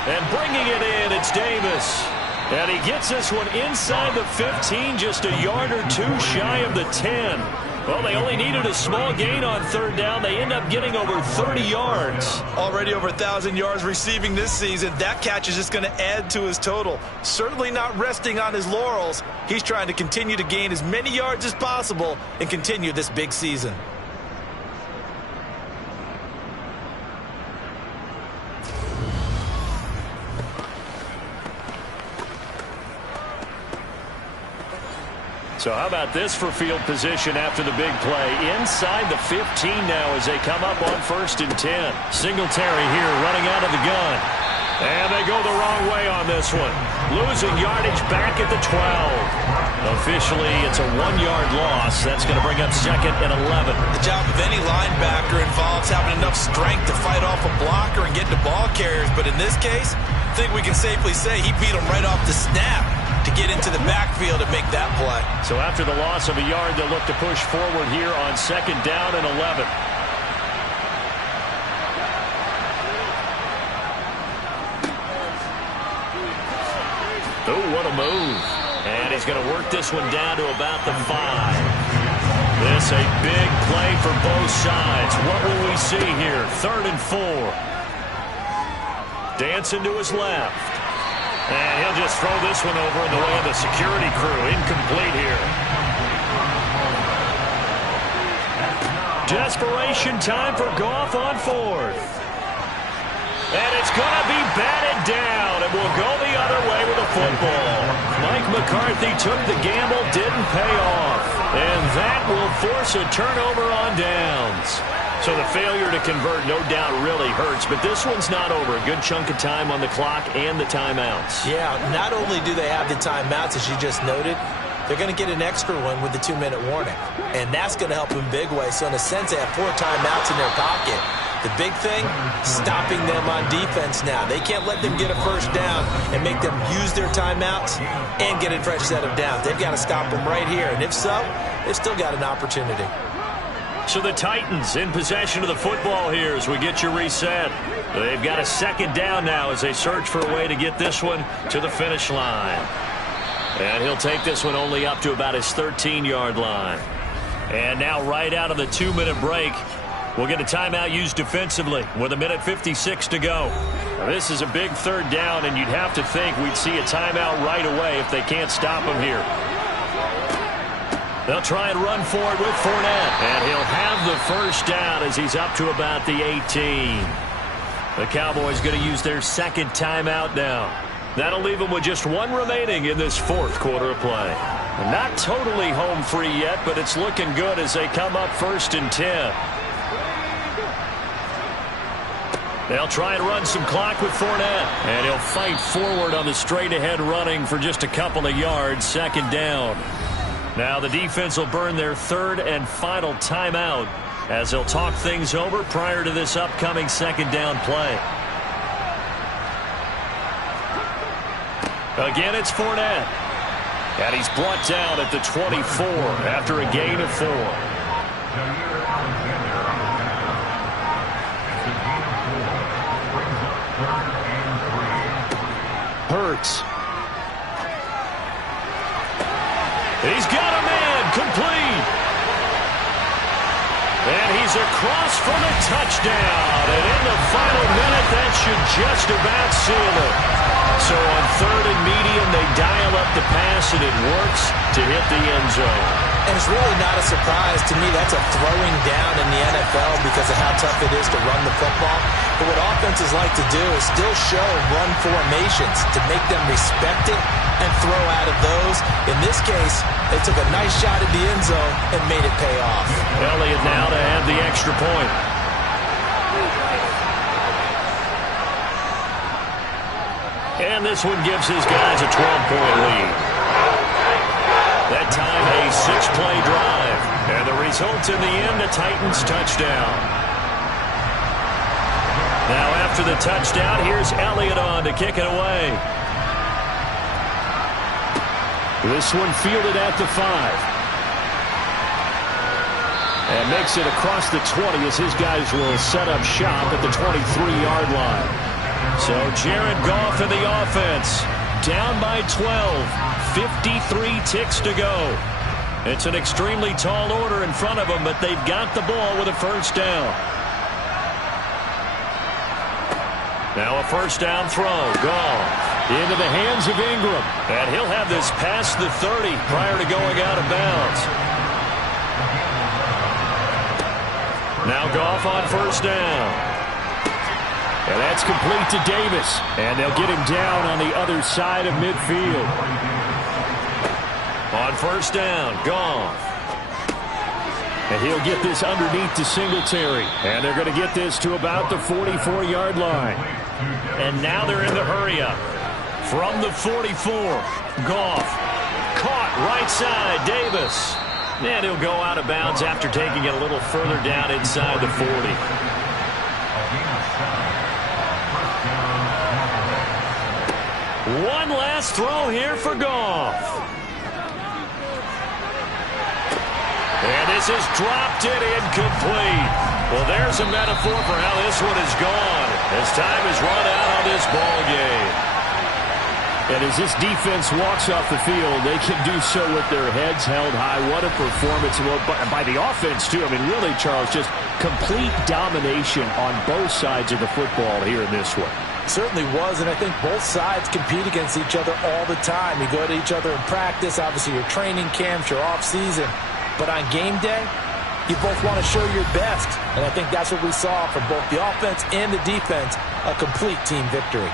And bringing it in, it's Davis. And he gets this one inside the 15, just a yard or 2 shy of the 10. Well, they only needed a small gain on 3rd down. They end up getting over 30 yards. Already over 1,000 yards receiving this season. That catch is just going to add to his total. Certainly not resting on his laurels. He's trying to continue to gain as many yards as possible and continue this big season. So how about this for field position after the big play? Inside the 15 now as they come up on 1st and 10. Singletary here running out of the gun. And they go the wrong way on this one. Losing yardage back at the 12. Officially, it's a 1-yard loss. That's going to bring up 2nd and 11. The job of any linebacker involves having enough strength to fight off a blocker and get to ball carriers. But in this case, I think we can safely say he beat him right off the snap to get into the backfield and make that play. So after the loss of a yard, they'll look to push forward here on 2nd down and 11. Oh, what a move. And he's going to work this one down to about the 5. This a big play for both sides. What will we see here? 3rd and 4. Dancing to his left. And he'll just throw this one over in the way of the security crew. Incomplete here. Desperation time for Goff on 4th. And it's going to be batted down. And we'll go the other way with the football. Mike McCarthy took the gamble, didn't pay off. And that will force a turnover on downs. So the failure to convert no doubt really hurts, but this one's not over. A good chunk of time on the clock and the timeouts. Yeah, not only do they have the timeouts, as you just noted, they're going to get an extra one with the 2-minute warning. And that's going to help in big way. So in a sense, they have 4 timeouts in their pocket. The big thing, stopping them on defense now. They can't let them get a 1st down and make them use their timeouts and get a fresh set of downs. They've got to stop them right here. And if so, they've still got an opportunity. So the Titans in possession of the football here as we get you reset. They've got a 2nd down now as they search for a way to get this one to the finish line. And he'll take this one only up to about his 13-yard line. And now right out of the 2-minute break, we'll get a timeout used defensively with 1:56 to go. Now, this is a big 3rd down, and you'd have to think we'd see a timeout right away if they can't stop him here. They'll try and run for it with Fournette. And he'll have the first down as he's up to about the 18. The Cowboys going to use their second timeout now. That'll leave them with just one remaining in this fourth quarter of play. Not totally home free yet, but it's looking good as they come up 1st and 10. They'll try and run some clock with Fournette. And he'll fight forward on the straight-ahead running for just a couple of yards, 2nd down. Now the defense will burn their 3rd and final timeout as they'll talk things over prior to this upcoming 2nd down play. Again, it's Fournette. And he's brought down at the 24 after a gain of 4. Hurts. He's got a man complete. And he's across for the touchdown. And in the final minute, that should just about seal it. So on 3rd and medium, they dial up the pass, and it works to hit the end zone. And it's really not a surprise to me. That's a throwing down in the NFL because of how tough it is to run the football. But what offenses like to do is still show run formations to make them respect it and throw out of those. In this case, they took a nice shot at the end zone and made it pay off. Elliott now to have the extra point. And this one gives his guys a 12-point lead. That time a 6-play drive. And the result in the end, a Titans touchdown. Now after the touchdown, here's Elliott on to kick it away. This one fielded at the 5. And makes it across the 20 as his guys will set up shop at the 23-yard line. So Jared Goff in the offense. Down by 12. 53 ticks to go. It's an extremely tall order in front of them, but they've got the ball with a first down. Now a first down throw. Goff into the hands of Ingram. And he'll have this past the 30 prior to going out of bounds. Now Goff on first down. And that's complete to Davis. And they'll get him down on the other side of midfield. On first down, Goff. And he'll get this underneath to Singletary. And they're going to get this to about the 44-yard line. And now they're in the hurry-up. From the 44, Goff. Caught right side, Davis. And he'll go out of bounds after taking it a little further down inside the 40. One last throw here for Goff. And this is dropped it incomplete. Well, there's a metaphor for how this one is gone as time is run out on this ball game. And as this defense walks off the field, they can do so with their heads held high. What a performance by the offense, too. I mean, really, Charles, just complete domination on both sides of the football here in this one. Certainly was, and I think both sides compete against each other all the time. You go to each other in practice, obviously your training camps, your off-season. But on game day, you both want to show your best. And I think that's what we saw from both the offense and the defense, a complete team victory.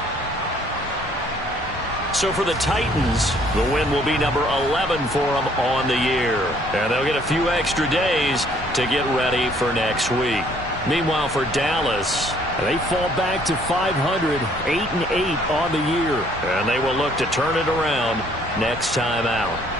So for the Titans, the win will be number 11 for them on the year. And they'll get a few extra days to get ready for next week. Meanwhile, for Dallas, they fall back to 500, 8-8 on the year. And they will look to turn it around next time out.